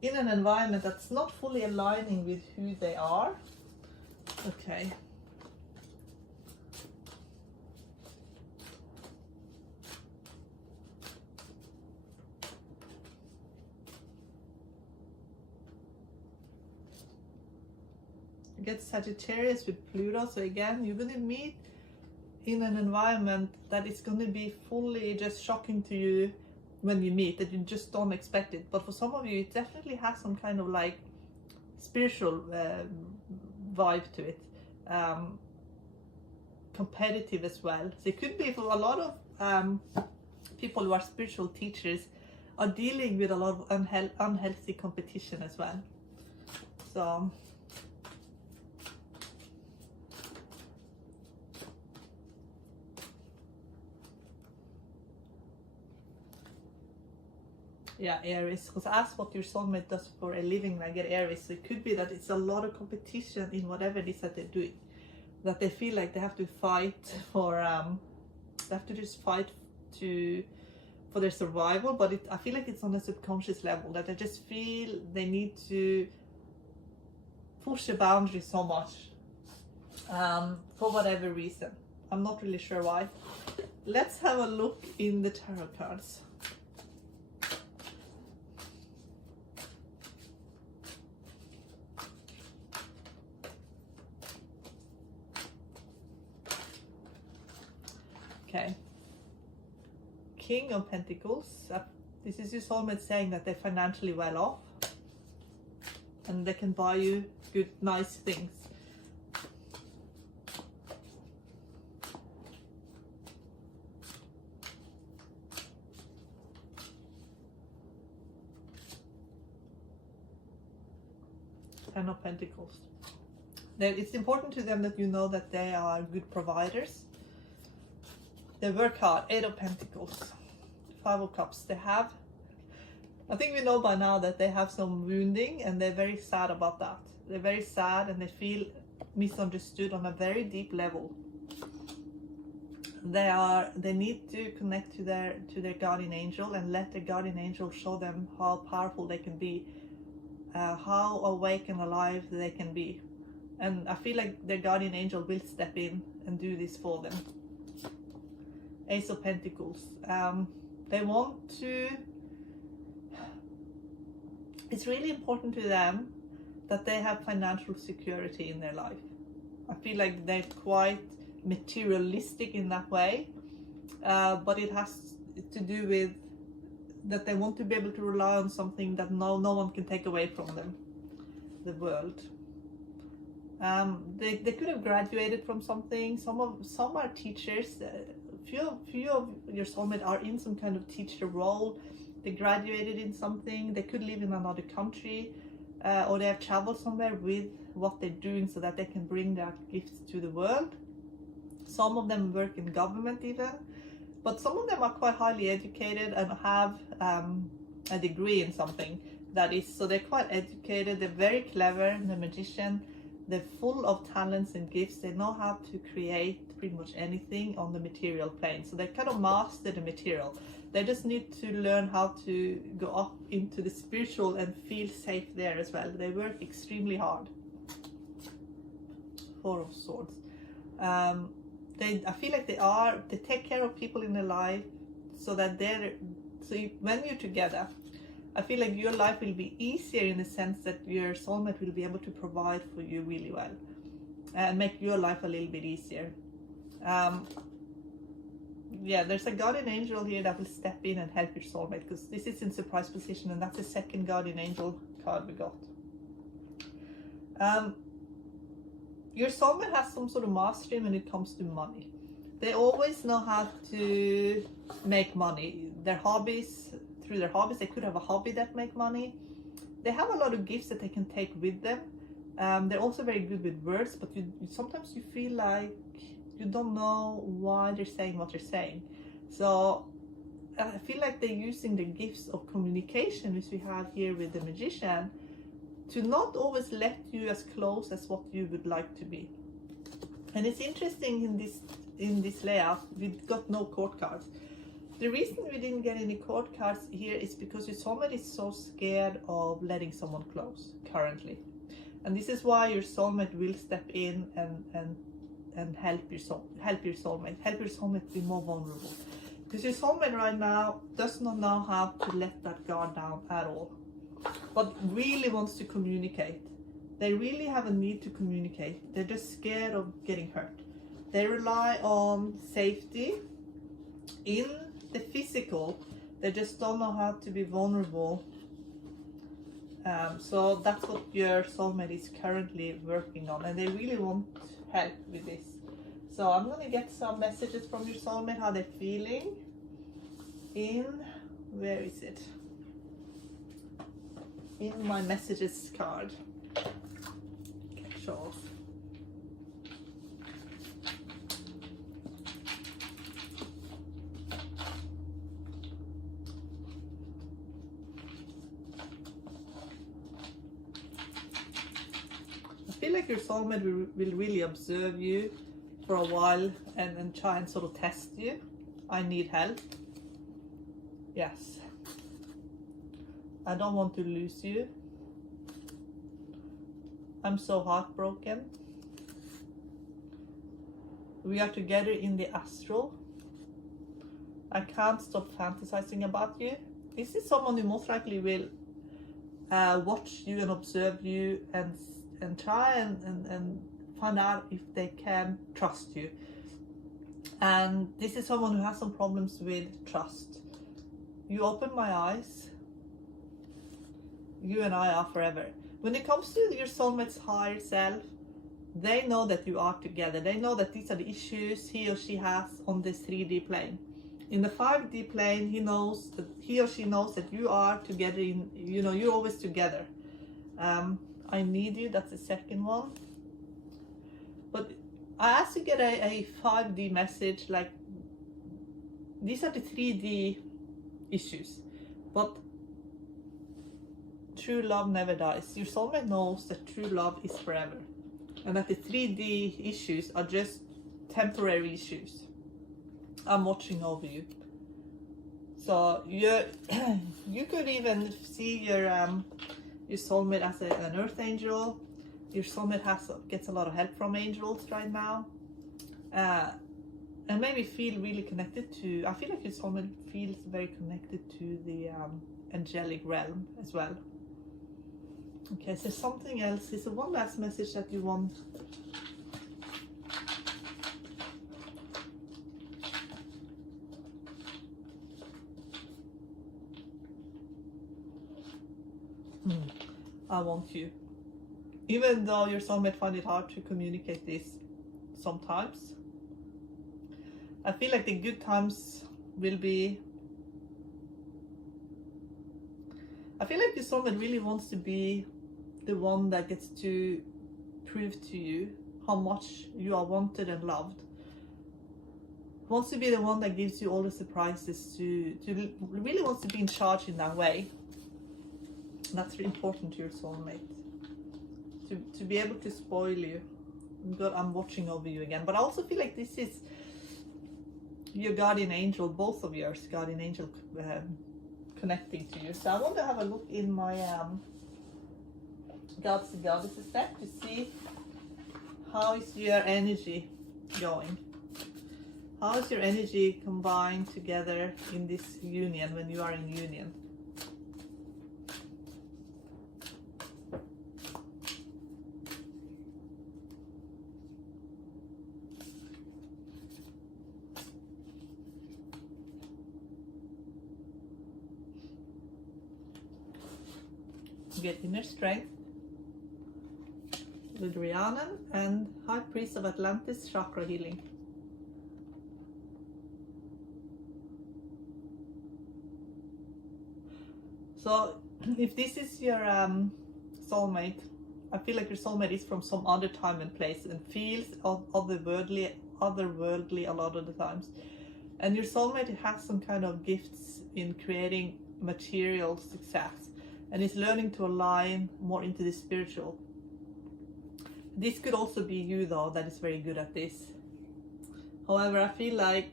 in an environment that's not fully aligning with who they are. Okay. You get Sagittarius with Pluto, so again, you're going to meet in an environment that is going to be fully just shocking to you when you meet, that you just don't expect it. But for some of you, it definitely has some kind of like spiritual vibe to it, competitive as well. So it could be for a lot of people who are spiritual teachers are dealing with a lot of unhealthy competition as well. So yeah, Aries, because ask what your soulmate does for a living. I get Aries, so it could be that it's a lot of competition in whatever it is that they're doing, that they feel like they have to fight for they have to just fight for their survival. But I feel like it's on a subconscious level, that they just feel they need to push the boundaries so much for whatever reason. I'm not really sure why. Let's have a look in the tarot cards. Okay, King of Pentacles. This is your soulmate saying that they're financially well off and they can buy you good, nice things. Ten of Pentacles. It's important to them that you know that they are good providers. They work hard. Eight of Pentacles. Five of Cups. They have, I think we know by now that they have some wounding, and they're very sad about that. They're very sad and they feel misunderstood on a very deep level. they need to connect to their guardian angel and let their guardian angel show them how powerful they can be, how awake and alive they can be. And I feel like their guardian angel will step in and do this for them. Ace of Pentacles. They want to, it's really important to them that they have financial security in their life. I feel like they're quite materialistic in that way, but it has to do with that they want to be able to rely on something that no one can take away from them, the world. They could have graduated from something. Some are teachers. Few of your soulmate are in some kind of teacher role. They graduated in something. They could live in another country, or they have traveled somewhere with what they're doing so that they can bring their gifts to the world. Some of them work in government even, but some of them are quite highly educated and have a degree in something. That is, so they're quite educated, they're very clever, they're magician, they're full of talents and gifts. They know how to create pretty much anything on the material plane. So they kind of master the material. They just need to learn how to go up into the spiritual and feel safe there as well. They work extremely hard. Four of Swords. I feel like they take care of people in their life so that when you're together, I feel like your life will be easier in the sense that your soulmate will be able to provide for you really well and make your life a little bit easier. Yeah, there's a guardian angel here that will step in and help your soulmate, because this is in surprise position, and that's the second guardian angel card we got. Your soulmate has some sort of mastery when it comes to money. They always know how to make money. Through their hobbies, they could have a hobby that make money. They have a lot of gifts that they can take with them. They're also very good with words, but sometimes you feel like you don't know why they're saying what they're saying. So I feel like they're using the gifts of communication, which we have here with the magician, to not always let you as close as what you would like to be. And it's interesting in this layout, we've got no court cards. The reason we didn't get any court cards here is because your soulmate is so scared of letting someone close currently. And this is why your soulmate will step in and help your soulmate be more vulnerable. Because your soulmate right now does not know how to let that guard down at all, but really wants to communicate. They really have a need to communicate. They're just scared of getting hurt. They rely on safety in the physical. They just don't know how to be vulnerable. So that's what your soulmate is currently working on, and they really want help with this. So I'm going to get some messages from your soulmate, how they're feeling where is it? In my messages card. Show off. I feel like your soulmate will really observe you for a while and try and sort of test you. I need help. Yes. I don't want to lose you. I'm so heartbroken. We are together in the astral. I can't stop fantasizing about you. This is someone who most likely will watch you and observe you and try and find out if they can trust you. And this is someone who has some problems with trust. You open my eyes. You and I are forever. When it comes to your soulmate's higher self, they know that you are together. They know that these are the issues he or she has on this 3D plane. In the 5D plane, he or she knows that you are together you're always together. I need you, that's the second one. But I asked to get a 5D message, like these are the 3D issues, but true love never dies. Your soulmate knows that true love is forever, and that the 3D issues are just temporary issues. I'm watching over you. So you you could even see your soulmate as an earth angel. Your soulmate gets a lot of help from angels right now, and maybe feel really connected to. I feel like your soulmate feels very connected to the angelic realm as well. Okay, so something else. Is there one last message that you want? I want you. Even though your soulmate find it hard to communicate this sometimes, I feel like the good times will be. I feel like your soulmate really wants to be the one that gets to prove to you how much you are wanted and loved. Wants to be the one that gives you all the surprises, to really wants to be in charge in that way. That's really important to your soulmate. To be able to spoil you. God, I'm watching over you again. But I also feel like this is your guardian angel, both of yours guardian angel connecting to you. So I want to have a look in my gods and goddesses deck to see how is your energy going. How is your energy combined together in this union when you are in union? Get inner strength with Rhiannon and High Priest of Atlantis chakra healing. So if this is your soulmate, I feel like your soulmate is from some other time and place and feels otherworldly a lot of the times. And your soulmate has some kind of gifts in creating material success. And is learning to align more into the spiritual. This could also be you though, that is very good at this. However, I feel like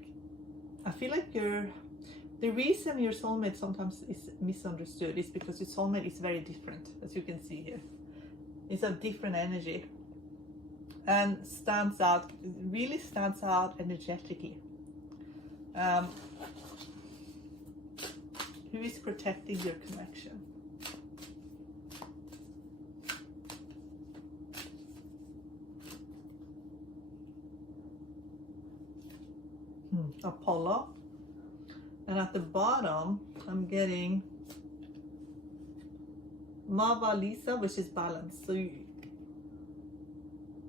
the reason your soulmate sometimes is misunderstood is because your soulmate is very different, as you can see here. It's a different energy and really stands out energetically. Who is protecting your connection? Apollo, and at the bottom I'm getting Mava Lisa, which is balance. So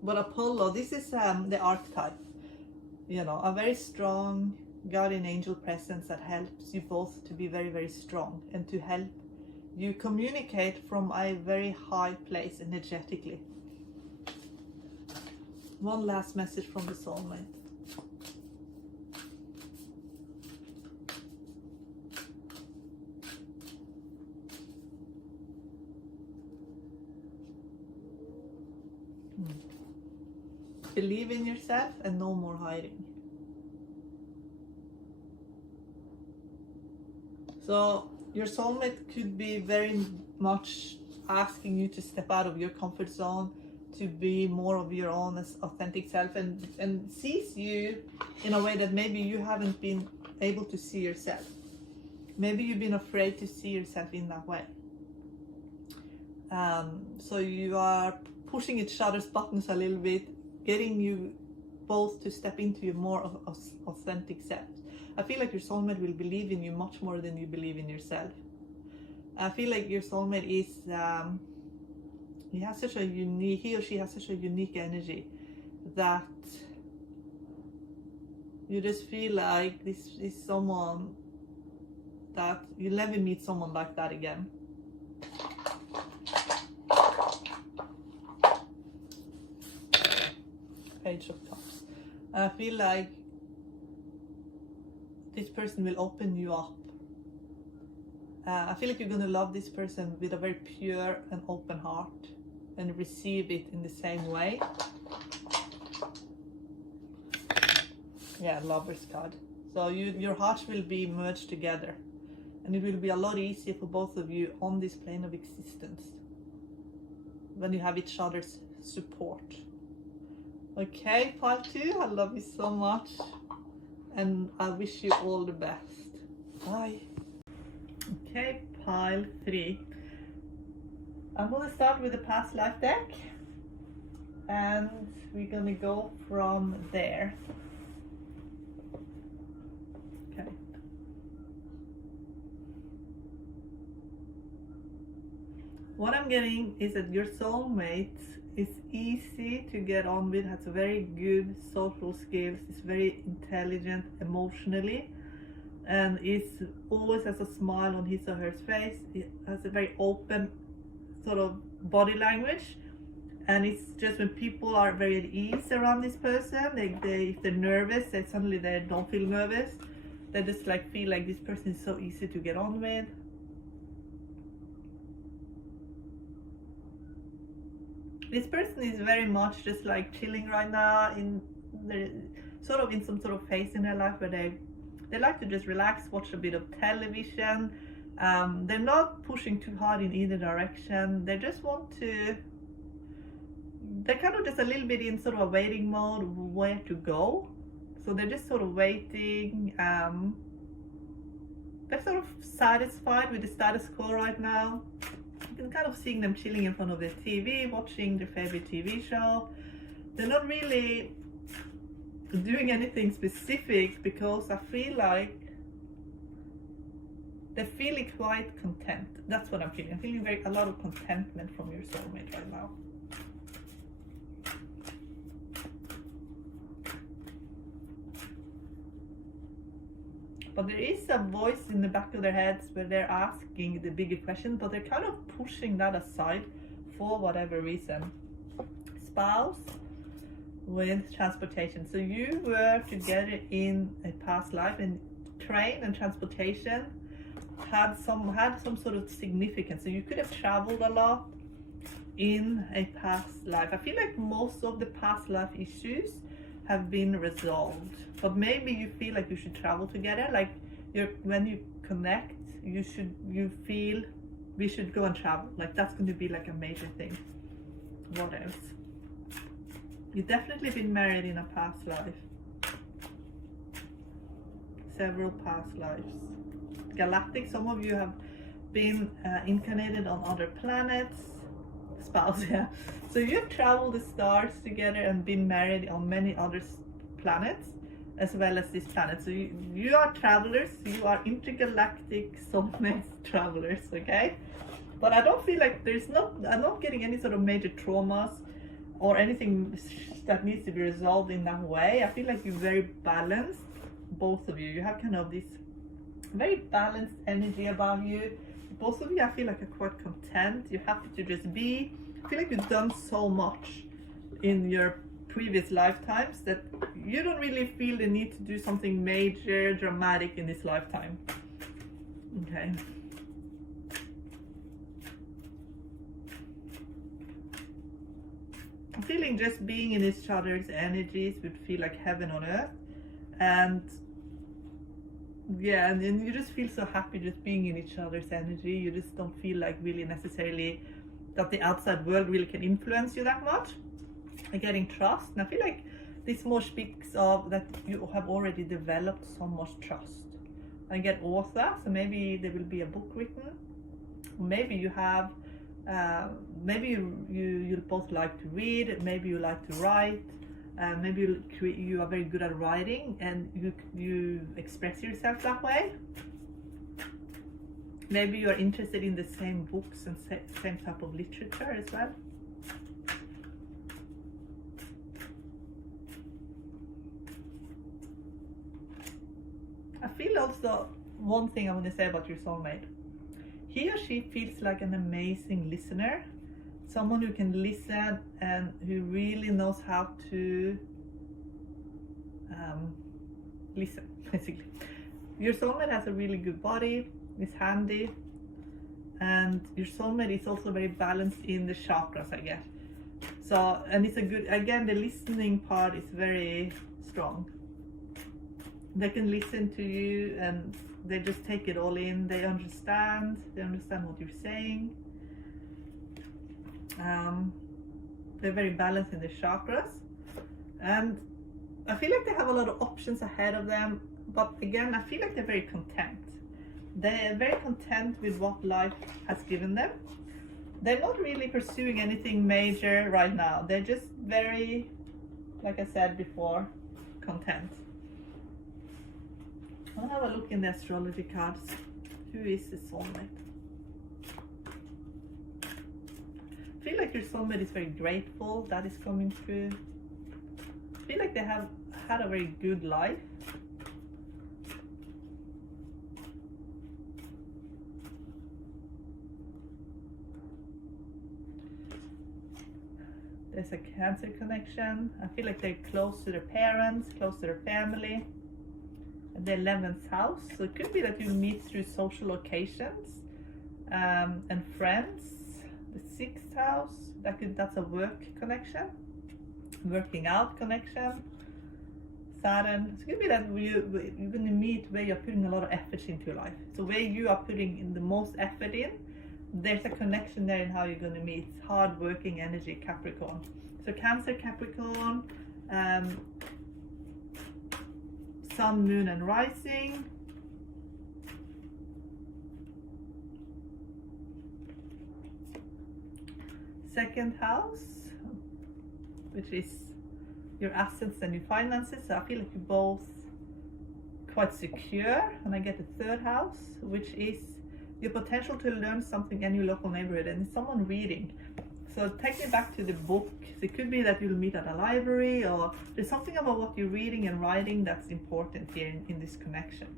but Apollo, this is the archetype, you know, a very strong guardian angel presence that helps you both to be very, very strong and to help you communicate from a very high place energetically. One last message from the soulmate. Believe in yourself and no more hiding. So your soulmate could be very much asking you to step out of your comfort zone, to be more of your own authentic self, and sees you in a way that maybe you haven't been able to see yourself. Maybe you've been afraid to see yourself in that way. So you are pushing each other's buttons a little bit, getting you both to step into your more authentic self. I feel like your soulmate will believe in you much more than you believe in yourself. I feel like your soulmate is, he or she has such a unique energy that you just feel like this is someone that you'll never meet someone like that again. Page of Cups. I feel like this person will open you up. I feel like you're going to love this person with a very pure and open heart and receive it in the same way. Yeah, Lover's card. So your hearts will be merged together, and it will be a lot easier for both of you on this plane of existence when you have each other's support. Okay, pile 2, I love you so much, and I wish you all the best. Bye. Okay, pile 3. I'm gonna start with the past life deck, and we're gonna go from there. Okay. What I'm getting is that your soulmate is easy to get on with, has very good social skills, is very intelligent emotionally, and is always has a smile on his or her face. It has a very open sort of body language, and it's just when people are very at ease around this person, if they're nervous, they don't feel nervous. They just like feel like this person is so easy to get on with. This person is very much just like chilling right now, in some sort of phase in their life where they like to just relax, watch a bit of television. They're not pushing too hard in either direction. They just want to, they're kind of just a little bit in sort of a waiting mode, where to go. So they're just sort of waiting. They're sort of satisfied with the status quo right now. You can kind of seeing them chilling in front of their TV, watching their favorite TV show. They're not really doing anything specific, because I feel like they're feeling quite content. That's what I'm feeling. I'm feeling a lot of contentment from your soulmate right now. But there is a voice in the back of their heads where they're asking the bigger question, but they're kind of pushing that aside for whatever reason. Spouse with transportation. So you were together in a past life, and train and transportation had some sort of significance. So you could have traveled a lot in a past life. I feel like most of the past life issues have been resolved, but maybe you feel like you should travel together. Like when you connect, you feel we should go and travel. Like that's going to be like a major thing. What else? You've definitely been married in a past life. Several past lives. Galactic, some of you have been incarnated on other planets. Spouse, yeah. So you've traveled the stars together and been married on many other planets, as well as this planet. So you are travelers, you are intergalactic soulmate travelers, okay? But I don't feel like I'm not getting any sort of major traumas or anything that needs to be resolved in that way. I feel like you're very balanced, both of you. You have kind of this very balanced energy about you. Both of you, I feel like, are quite content. You're happy to just be. I feel like you've done so much in your previous lifetimes that you don't really feel the need to do something major, dramatic in this lifetime. Okay. I'm feeling just being in each other's energies would feel like heaven on earth. And yeah, and then you just feel so happy just being in each other's energy. You just don't feel like really necessarily that the outside world really can influence you that much. And getting trust. And I feel like this more speaks of that you have already developed so much trust. I get author, so maybe there will be a book written. Maybe you have maybe you both like to read, maybe you like to write, maybe you are very good at writing and you express yourself that way. Maybe you are interested in the same books and same type of literature as well. I feel also one thing I want to say about your soulmate. He or she feels like an amazing listener, someone who can listen and who really knows how to listen, basically. Your soulmate has a really good body, is handy, and your soulmate is also very balanced in the chakras, I guess. So, and it's a good, again, the listening part is very strong. They can listen to you and they just take it all in. They understand what you're saying. They're very balanced in the chakras, and I feel like they have a lot of options ahead of them, but again, I feel like they're very content. They're very content with what life has given them. They're not really pursuing anything major right now. They're just very, like I said before, content. I'll have a look in the astrology cards. Who is the soulmate? I feel like your soulmate is very grateful. That is coming through. I feel like they have had a very good life. There's a Cancer connection. I feel like they're close to their parents, close to their family. The 11th house. So it could be that you meet through social occasions and friends. The 6th house. That's a work connection. Working out connection. Saturn. So it could be that you're going to meet where you're putting a lot of effort into your life. So where you are putting in the most effort in, there's a connection there in how you're going to meet. Hard working energy, Capricorn. So Cancer, Capricorn, Sun, Moon and Rising. Second house, which is your assets and your finances. So I feel like you're both quite secure. And I get the 3rd house, which is your potential to learn something in your local neighborhood, and it's someone reading. So take me back to the book. So it could be that you'll meet at a library, or there's something about what you're reading and writing that's important here in this connection.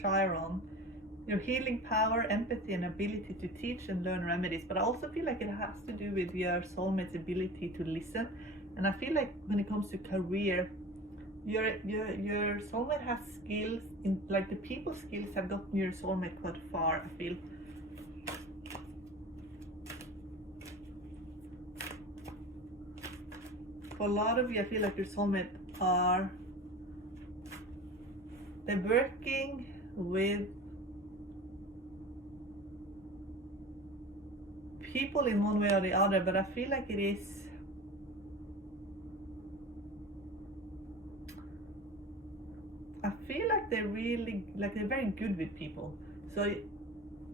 Chiron, your healing power, empathy and ability to teach and learn remedies. But I also feel like it has to do with your soulmate's ability to listen. And I feel like when it comes to career, your soulmate has skills in, like, the people skills have gotten your soulmate quite far, I feel. For a lot of you, I feel like your soulmate they're working with people in one way or the other, but I feel like it is they're really, like, they're very good with people. So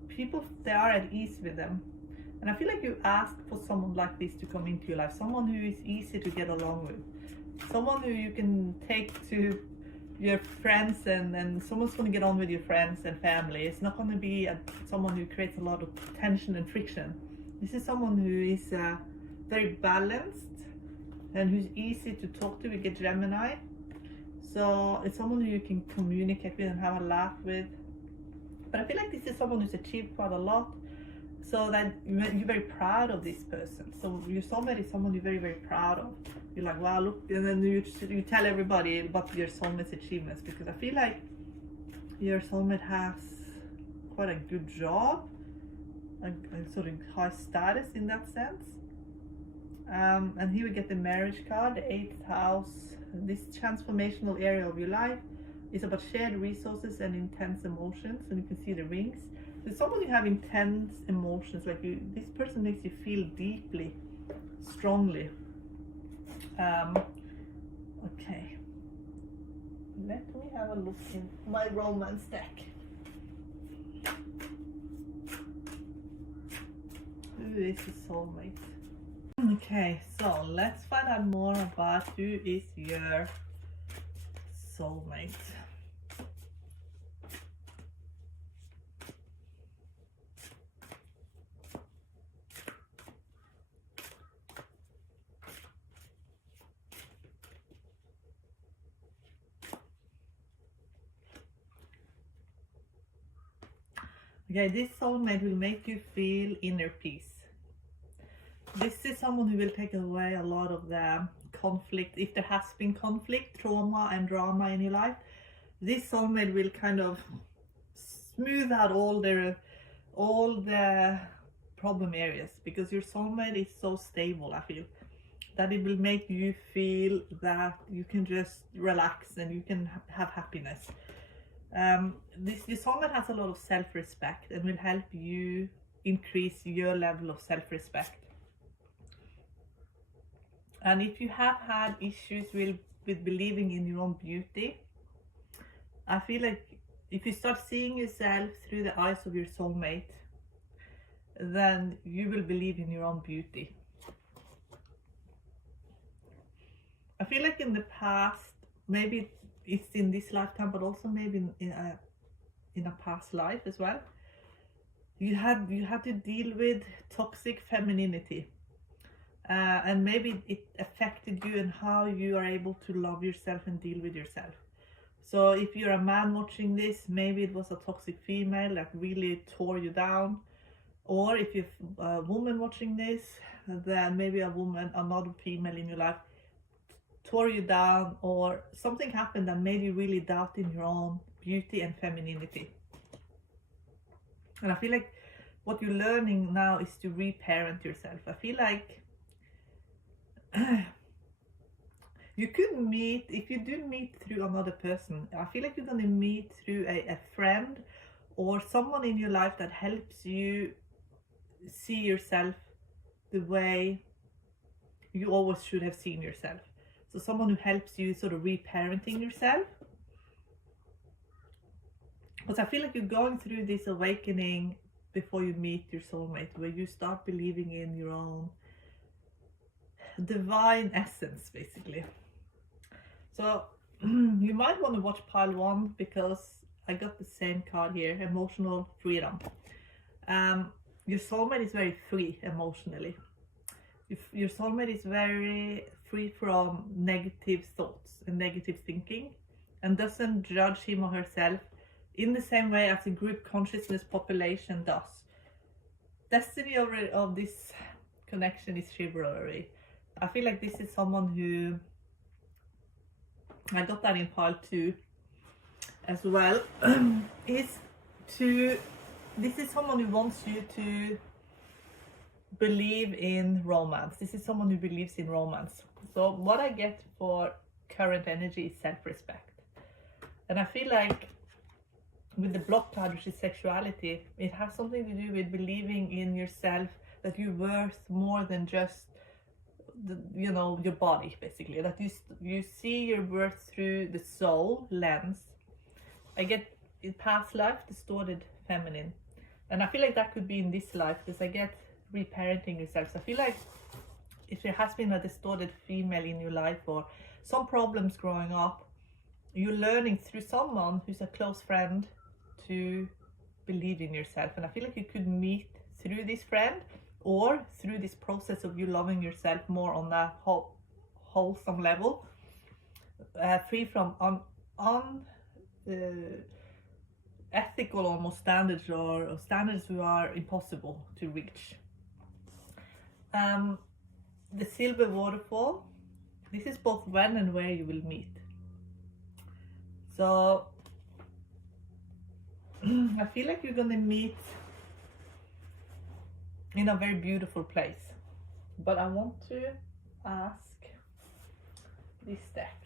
people, they are at ease with them. And I feel like you ask for someone like this to come into your life, someone who is easy to get along with, someone who you can take to your friends, and someone's going to get on with your friends and family. It's not going to be someone who creates a lot of tension and friction. This is someone who is very balanced and who's easy to talk to. We get Gemini. So it's someone who you can communicate with and have a laugh with. But I feel like this is someone who's achieved quite a lot, so that you're very proud of this person. So your soulmate is someone you're very, very proud of. You're like, wow, look, and then you tell everybody about your soulmate's achievements, because I feel like your soulmate has quite a good job, a sort of high status in that sense. And here we get the marriage card, the 8th house. This transformational area of your life is about shared resources and intense emotions, and you can see the rings. So someone you have intense emotions, like this person makes you feel deeply, strongly. Okay, let me have a look in my romance deck. Who is the soulmate? Okay, so let's find out more about who is your soulmate. Okay, this soulmate will make you feel inner peace. This is someone who will take away a lot of the conflict, if there has been conflict, trauma and drama in your life, this soulmate will kind of smooth out all the problem areas, because your soulmate is so stable, I feel, that it will make you feel that you can just relax and you can have happiness. Your soulmate has a lot of self-respect and will help you increase your level of self-respect. And if you have had issues with believing in your own beauty, I feel like if you start seeing yourself through the eyes of your soulmate, then you will believe in your own beauty. I feel like in the past, maybe it's in this lifetime, but also maybe in a past life as well, you had to deal with toxic femininity. And maybe it affected you and how you are able to love yourself and deal with yourself. So if you're a man watching this, maybe it was a toxic female that really tore you down. Or if you're a woman watching this, then maybe another female in your life tore you down, or something happened that made you really doubt in your own beauty and femininity. And I feel like what you're learning now is to reparent yourself. I feel like you could meet, if you do meet through another person, I feel like you're going to meet through a friend or someone in your life that helps you see yourself the way you always should have seen yourself. So someone who helps you sort of reparenting yourself. Because I feel like you're going through this awakening before you meet your soulmate, where you start believing in your own divine essence, basically. So you might want to watch pile 1, because I got the same card here, emotional freedom. Your soulmate is very free emotionally. Your soulmate is very free from negative thoughts and negative thinking, and doesn't judge him or herself in the same way as the group consciousness population does. Destiny of this connection is chivalry. I feel like this is someone who, I got that in pile 2 as well, this is someone who wants you to believe in romance. This is someone who believes in romance. So what I get for current energy is self-respect. And I feel like with the block card, which is sexuality, it has something to do with believing in yourself, that you're worth more than just your body, basically. That you see your worth through the soul lens. I get in past life distorted feminine, and I feel like that could be in this life, because I get reparenting yourself. So I feel like if there has been a distorted female in your life or some problems growing up, you're learning through someone who's a close friend to believe in yourself. And I feel like you could meet through this friend or through this process of you loving yourself more on that wholesome level, free from ethical almost standards, or standards who are impossible to reach. The silver waterfall, this is both when and where you will meet. So I feel like you're gonna meet in a very beautiful place. But I want to ask this deck.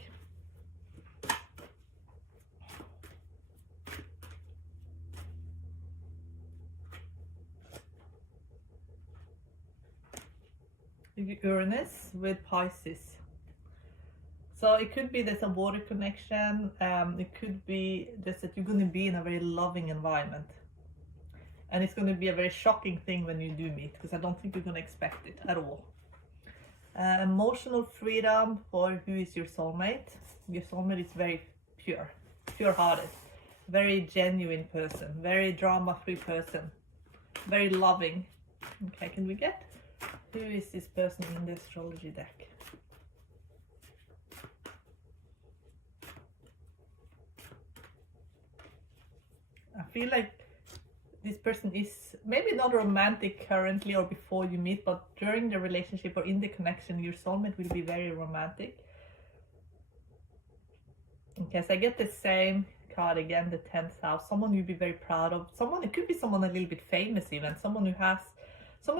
Uranus with Pisces. So it could be there's a water connection. It could be just that you're going to be in a very loving environment. And it's going to be a very shocking thing when you do meet, because I don't think you're going to expect it at all. Emotional freedom for who is your soulmate. Your soulmate is very pure-hearted, very genuine person, very drama-free person, very loving. Okay, can we get who is this person in the astrology deck? I feel like this person is maybe not romantic currently or before you meet, but during the relationship or in the connection, your soulmate will be very romantic. Okay, so I get the same card again, the 10th house. Someone you'll be very proud of. Someone, it could be someone a little bit famous even. Someone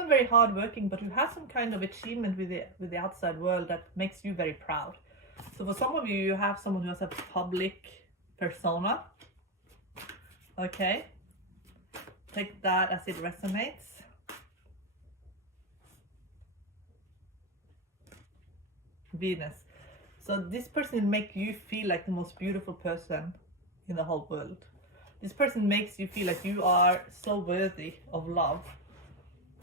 very hardworking, but who has some kind of achievement with the outside world that makes you very proud. So for some of you, you have someone who has a public persona. Okay, take that as it resonates. Venus. So this person will make you feel like the most beautiful person in the whole world. This person makes you feel like you are so worthy of love,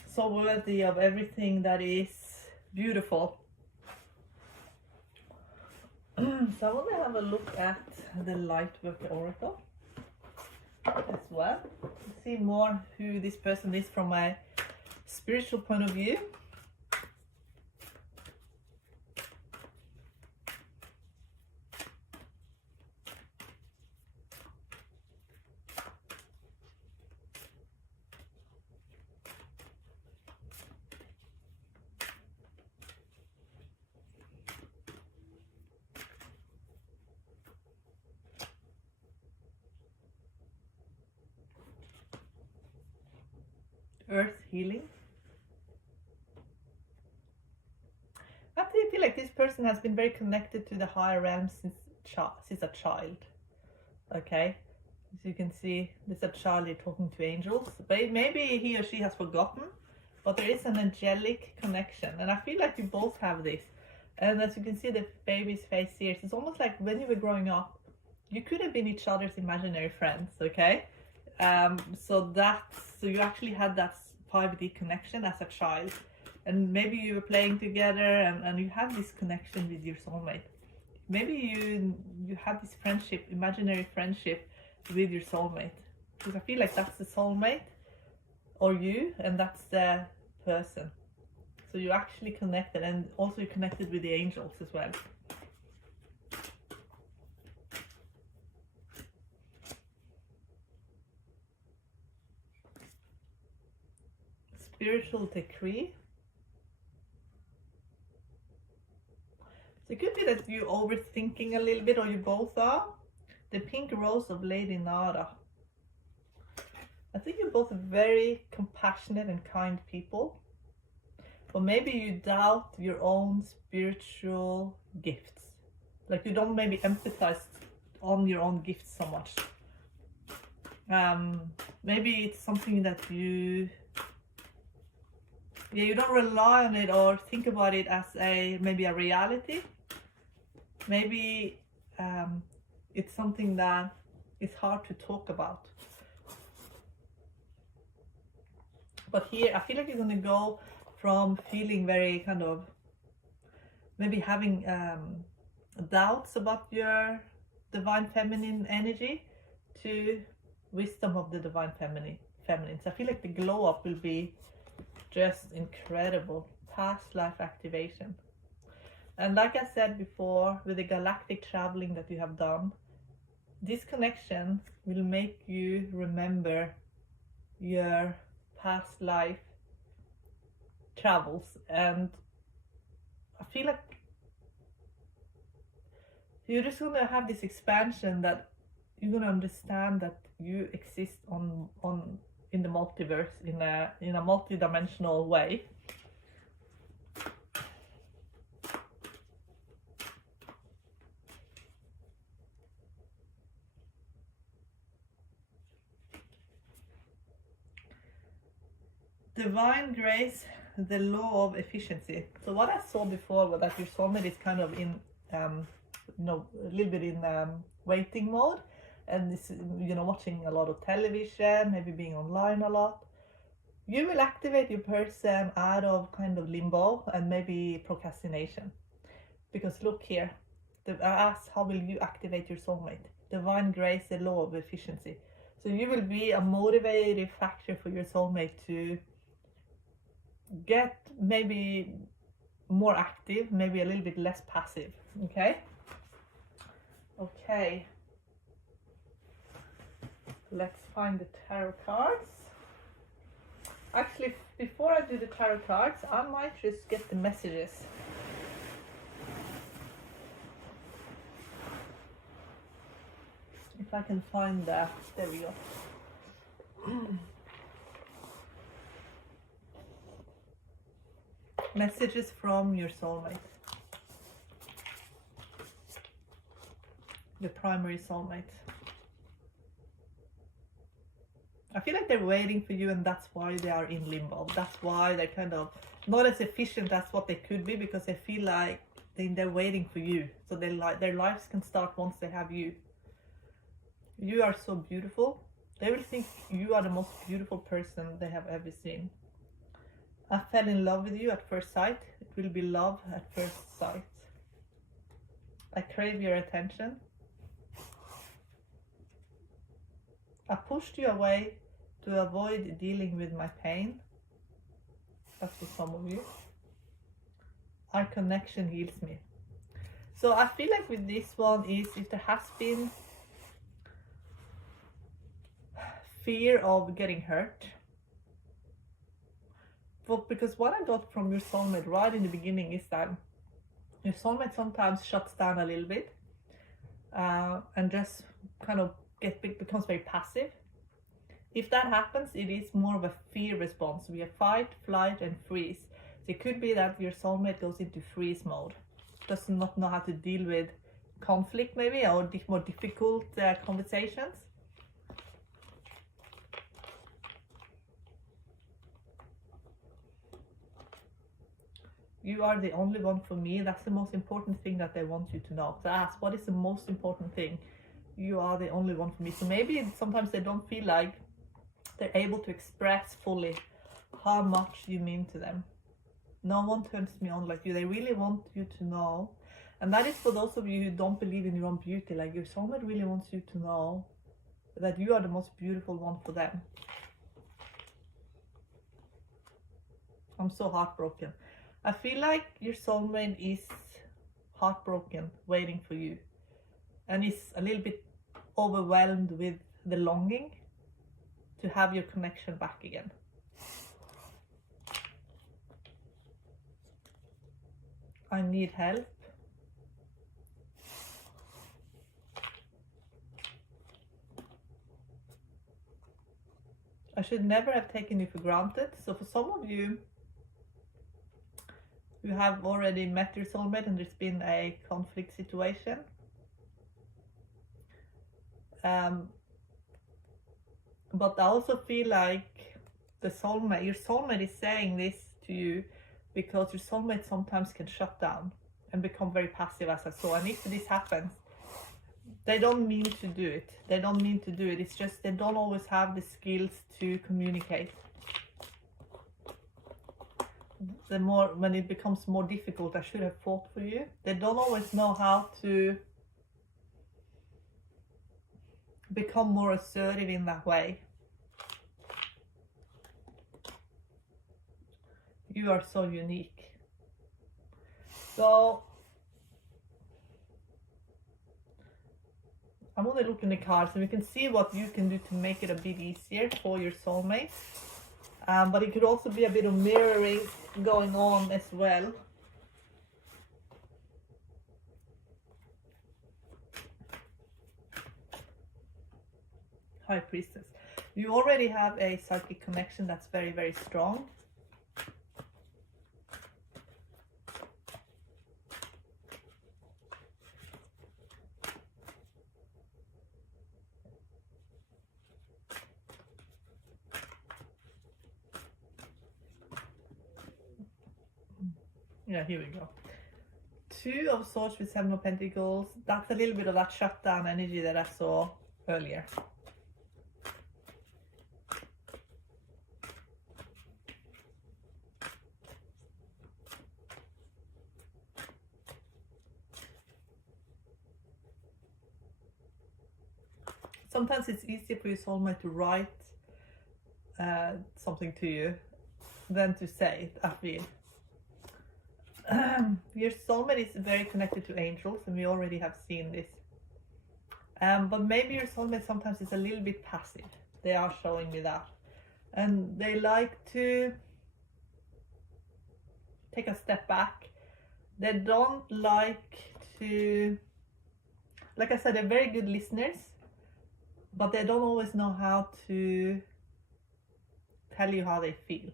so worthy of everything that is beautiful. So I want to have a look at the Lightworker Oracle as well. See more who this person is from a spiritual point of view. Earth healing. I feel like this person has been very connected to the higher realms since a child. Okay, as you can see, there's a child here talking to angels. Maybe he or she has forgotten, but there is an angelic connection, and I feel like you both have this. And as you can see the baby's face here, it's almost like when you were growing up, you could have been each other's imaginary friends. Okay. So you actually had that 5D connection as a child, and maybe you were playing together and you had this connection with your soulmate. Maybe you had this friendship, imaginary friendship with your soulmate, because I feel like that's the soulmate or you, and that's the person. So you're actually connected, and also you're connected with the angels as well. Spiritual decree. So it could be that you're overthinking a little bit, or you both are. The pink rose of Lady Nada. I think you're both very compassionate and kind people. Or maybe you doubt your own spiritual gifts. Like you don't maybe empathize on your own gifts so much. Maybe it's something that you don't rely on it or think about it as maybe a reality. Maybe it's something that is hard to talk about. But here I feel like you're going to go from feeling very kind of maybe having doubts about your divine feminine energy to wisdom of the divine feminine. So I feel like the glow up will be just incredible. Past life activation. And like I said before, with the galactic traveling that you have done, this connection will make you remember your past life travels, and I feel like you're just gonna have this expansion that you're gonna understand that you exist in the multiverse in a multi-dimensional way. Divine grace, the law of efficiency. So what I saw before was that your soulmate is kind of in a little bit in waiting mode, and this, watching a lot of television, maybe being online a lot. You will activate your person out of kind of limbo and maybe procrastination, because look here, I asked how will you activate your soulmate? Divine grace, the law of efficiency. So you will be a motivating factor for your soulmate to get maybe more active, maybe a little bit less passive. Okay, let's find the tarot cards. Actually, before I do the tarot cards, I might just get the messages. If I can find that. There we go. Messages from your soulmate. Your primary soulmate. I feel like they're waiting for you, and that's why they are in limbo. That's why they're kind of not as efficient as what they could be, because they feel like they're waiting for you. So their lives can start once they have you. You are so beautiful. They will think you are the most beautiful person they have ever seen. I fell in love with you at first sight. It will be love at first sight. I crave your attention. I pushed you away to avoid dealing with my pain. That's for some of you. Our connection heals me. So I feel like with this one is if there has been fear of getting hurt. But because what I got from your soulmate right in the beginning is that your soulmate sometimes shuts down a little bit and just kind of becomes very passive. If that happens, it is more of a fear response. We have fight, flight, and freeze. So it could be that your soulmate goes into freeze mode, does not know how to deal with conflict maybe, or more difficult conversations. You are the only one for me. That's the most important thing that they want you to know. So ask, what is the most important thing? You are the only one for me. So maybe sometimes they don't feel like they're able to express fully how much you mean to them. No one turns me on like you. They really want you to know. And that is for those of you who don't believe in your own beauty. Like your soulmate really wants you to know that you are the most beautiful one for them. I'm so heartbroken. I feel like your soulmate is heartbroken, waiting for you. And is a little bit overwhelmed with the longing to have your connection back again. I need help. I should never have taken you for granted. So for some of you who have already met your soulmate and there's been a conflict situation, but I also feel like your soulmate is saying this to you because your soulmate sometimes can shut down and become very passive, as I saw. And if this happens, they don't mean to do it. They don't mean to do it. It's just they don't always have the skills to communicate. When it becomes more difficult, I should have fought for you. They don't always know how to become more assertive in that way. You are so unique. So I'm going to look in the cards and we can see what you can do to make it a bit easier for your soulmate. But it could also be a bit of mirroring going on as well. High Priestess. You already have a psychic connection that's very, very strong. Yeah, here we go. Two of Swords with Seven of Pentacles. That's a little bit of that shutdown energy that I saw earlier. Sometimes it's easier for your soulmate to write something to you than to say it, I feel. Your soulmate is very connected to angels, and we already have seen this. But maybe your soulmate sometimes is a little bit passive. They are showing me that. and they like to take a step back. They don't like to, like I said, they're very good listeners, but they don't always know how to tell you how they feel.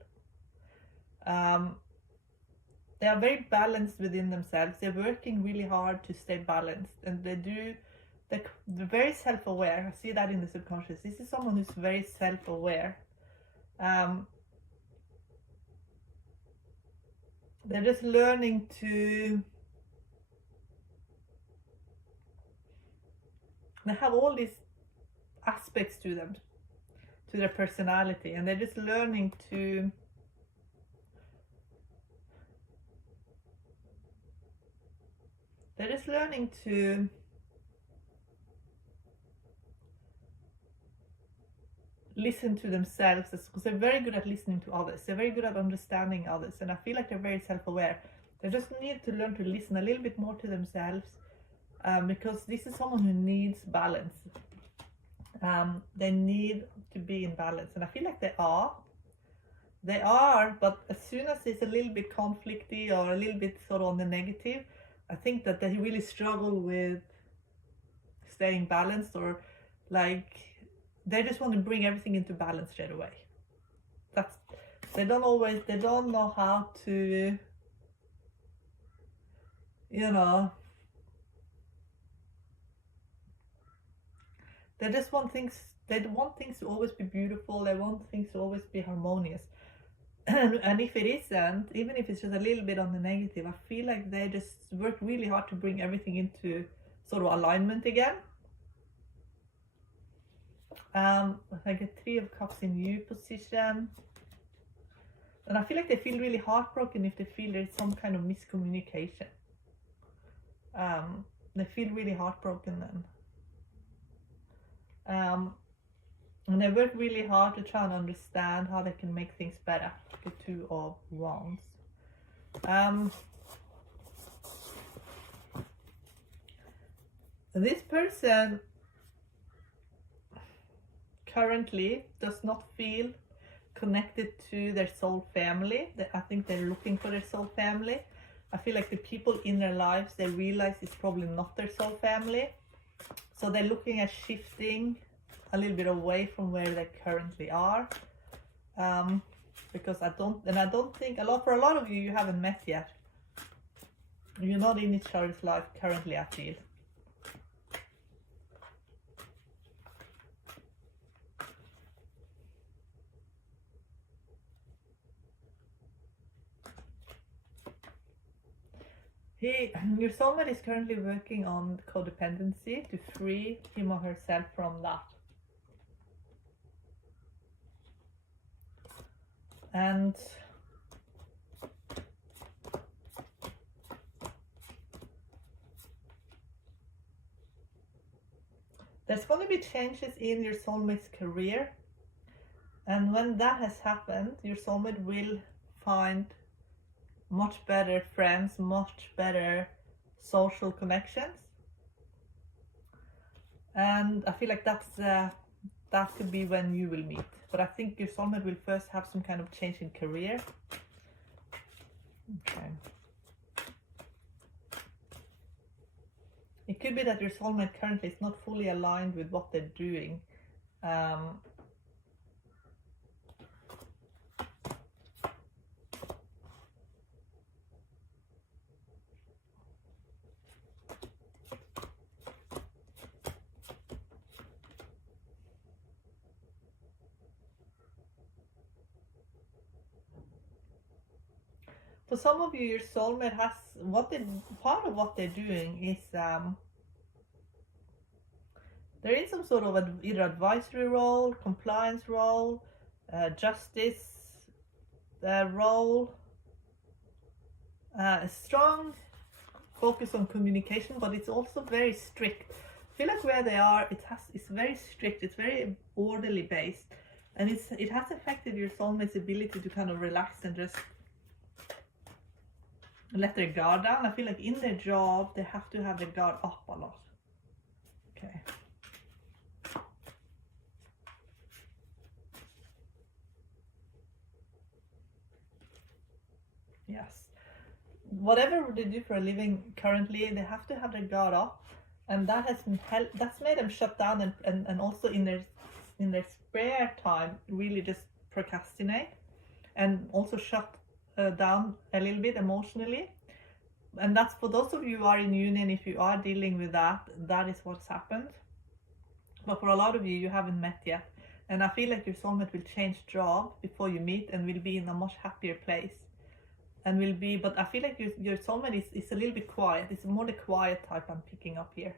They are very balanced within themselves. They're working really hard to stay balanced, and they're very self-aware. I see that in the subconscious. This is someone who's very self-aware. They're just learning to, they have all these aspects to them, to their personality, and they're just learning to listen to themselves, because they're very good at listening to others. They're very good at understanding others, and I feel like they're very self-aware. They just need to learn to listen a little bit more to themselves, because this is someone who needs balance. They need to be in balance, and I feel like they are, but as soon as it's a little bit conflicty or a little bit sort of on the negative, I think that they really struggle with staying balanced, or like they just want to bring everything into balance straight away. They don't know how to, they just want things to always be beautiful. They want things to always be harmonious. And if it isn't, even if it's just a little bit on the negative, I feel like they just work really hard to bring everything into sort of alignment again. I get 3 of Cups in U position, and I feel like they feel really heartbroken if they feel there's some kind of miscommunication. They feel really heartbroken then. And they work really hard to try and understand how they can make things better. The 2 of Wands. This person currently does not feel connected to their soul family. I think they're looking for their soul family. I feel like the people in their lives, they realize it's probably not their soul family. So they're looking at shifting a little bit away from where they currently are. Because I don't think for a lot of you haven't met yet. You're not in each other's life currently, I feel. Your soulmate is currently working on codependency to free him or herself from that. And there's going to be changes in your soulmate's career. And when that has happened, your soulmate will find much better friends, much better social connections. And I feel like that could be when you will meet. But I think your soulmate will first have some kind of change in career. Okay. It could be that your soulmate currently is not fully aligned with what they're doing. For some of you, your soulmate has part of what they're doing is they're in some sort of either advisory role, compliance role, justice role, a strong focus on communication, but it's also very strict. I feel like where they are, it's very strict, it's very orderly based, and it has affected your soulmate's ability to kind of relax and just let their guard down. I feel like in their job, they have to have their guard up a lot. Okay. Yes. Whatever they do for a living currently, they have to have their guard up, and that has that's made them shut down and also in their spare time really just procrastinate and also shut down a little bit emotionally. And that's for those of you who are in union, if you are dealing with that, that is what's happened. But for a lot of you, you haven't met yet. And I feel like your soulmate will change job before you meet and will be in a much happier place. And will be, but I feel like your soulmate is a little bit quiet. It's more the quiet type I'm picking up here.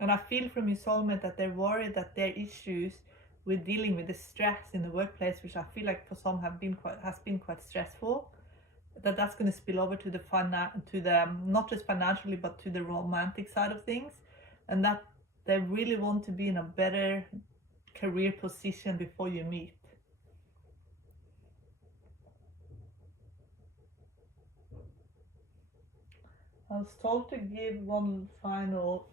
And I feel from your soulmate that they're worried that their issues with dealing with the stress in the workplace, which I feel like for some has been quite stressful, that's going to spill over to the not just financially but to the romantic side of things, and that they really want to be in a better career position before you meet. I was told to give one final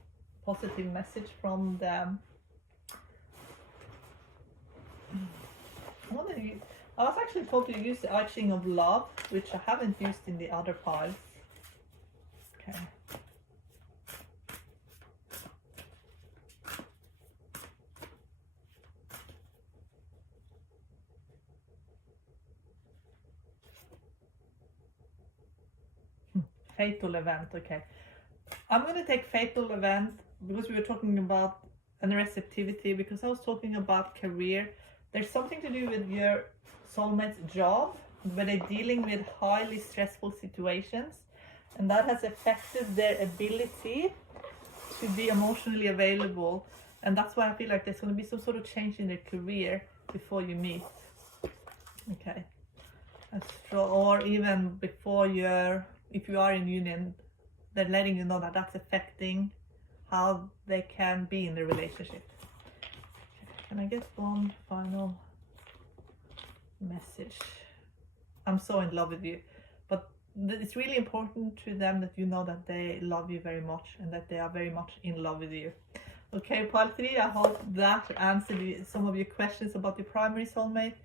positive message from them. I was actually told to use the Arching of Love, which I haven't used in the other piles. Okay. Fatal event, okay. I'm going to take fatal event because we were talking about unreceptivity, because I was talking about career. There's something to do with your soulmate's job, where they're dealing with highly stressful situations, and that has affected their ability to be emotionally available. And that's why I feel like there's going to be some sort of change in their career before you meet. Okay. Or even before if you are in union, they're letting you know that that's affecting how they can be in the relationship. Okay. Can I get one final message? I'm so in love with you, but it's really important to them that you know that they love you very much and that they are very much in love with you. Okay, pile 3, I hope that answered some of your questions about your primary soulmate.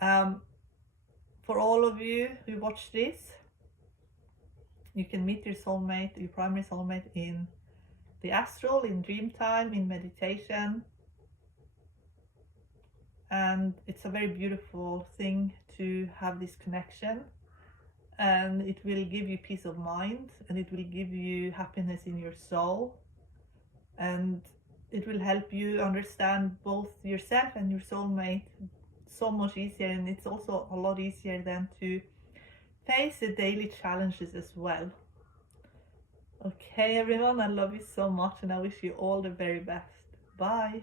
For all of you who watch this, you can meet your soulmate, your primary soulmate, in the astral, in dream time, in meditation. And it's a very beautiful thing to have this connection. And it will give you peace of mind, and it will give you happiness in your soul. And it will help you understand both yourself and your soulmate so much easier. And it's also a lot easier then to face the daily challenges as well. Okay, everyone, I love you so much, and I wish you all the very best. Bye.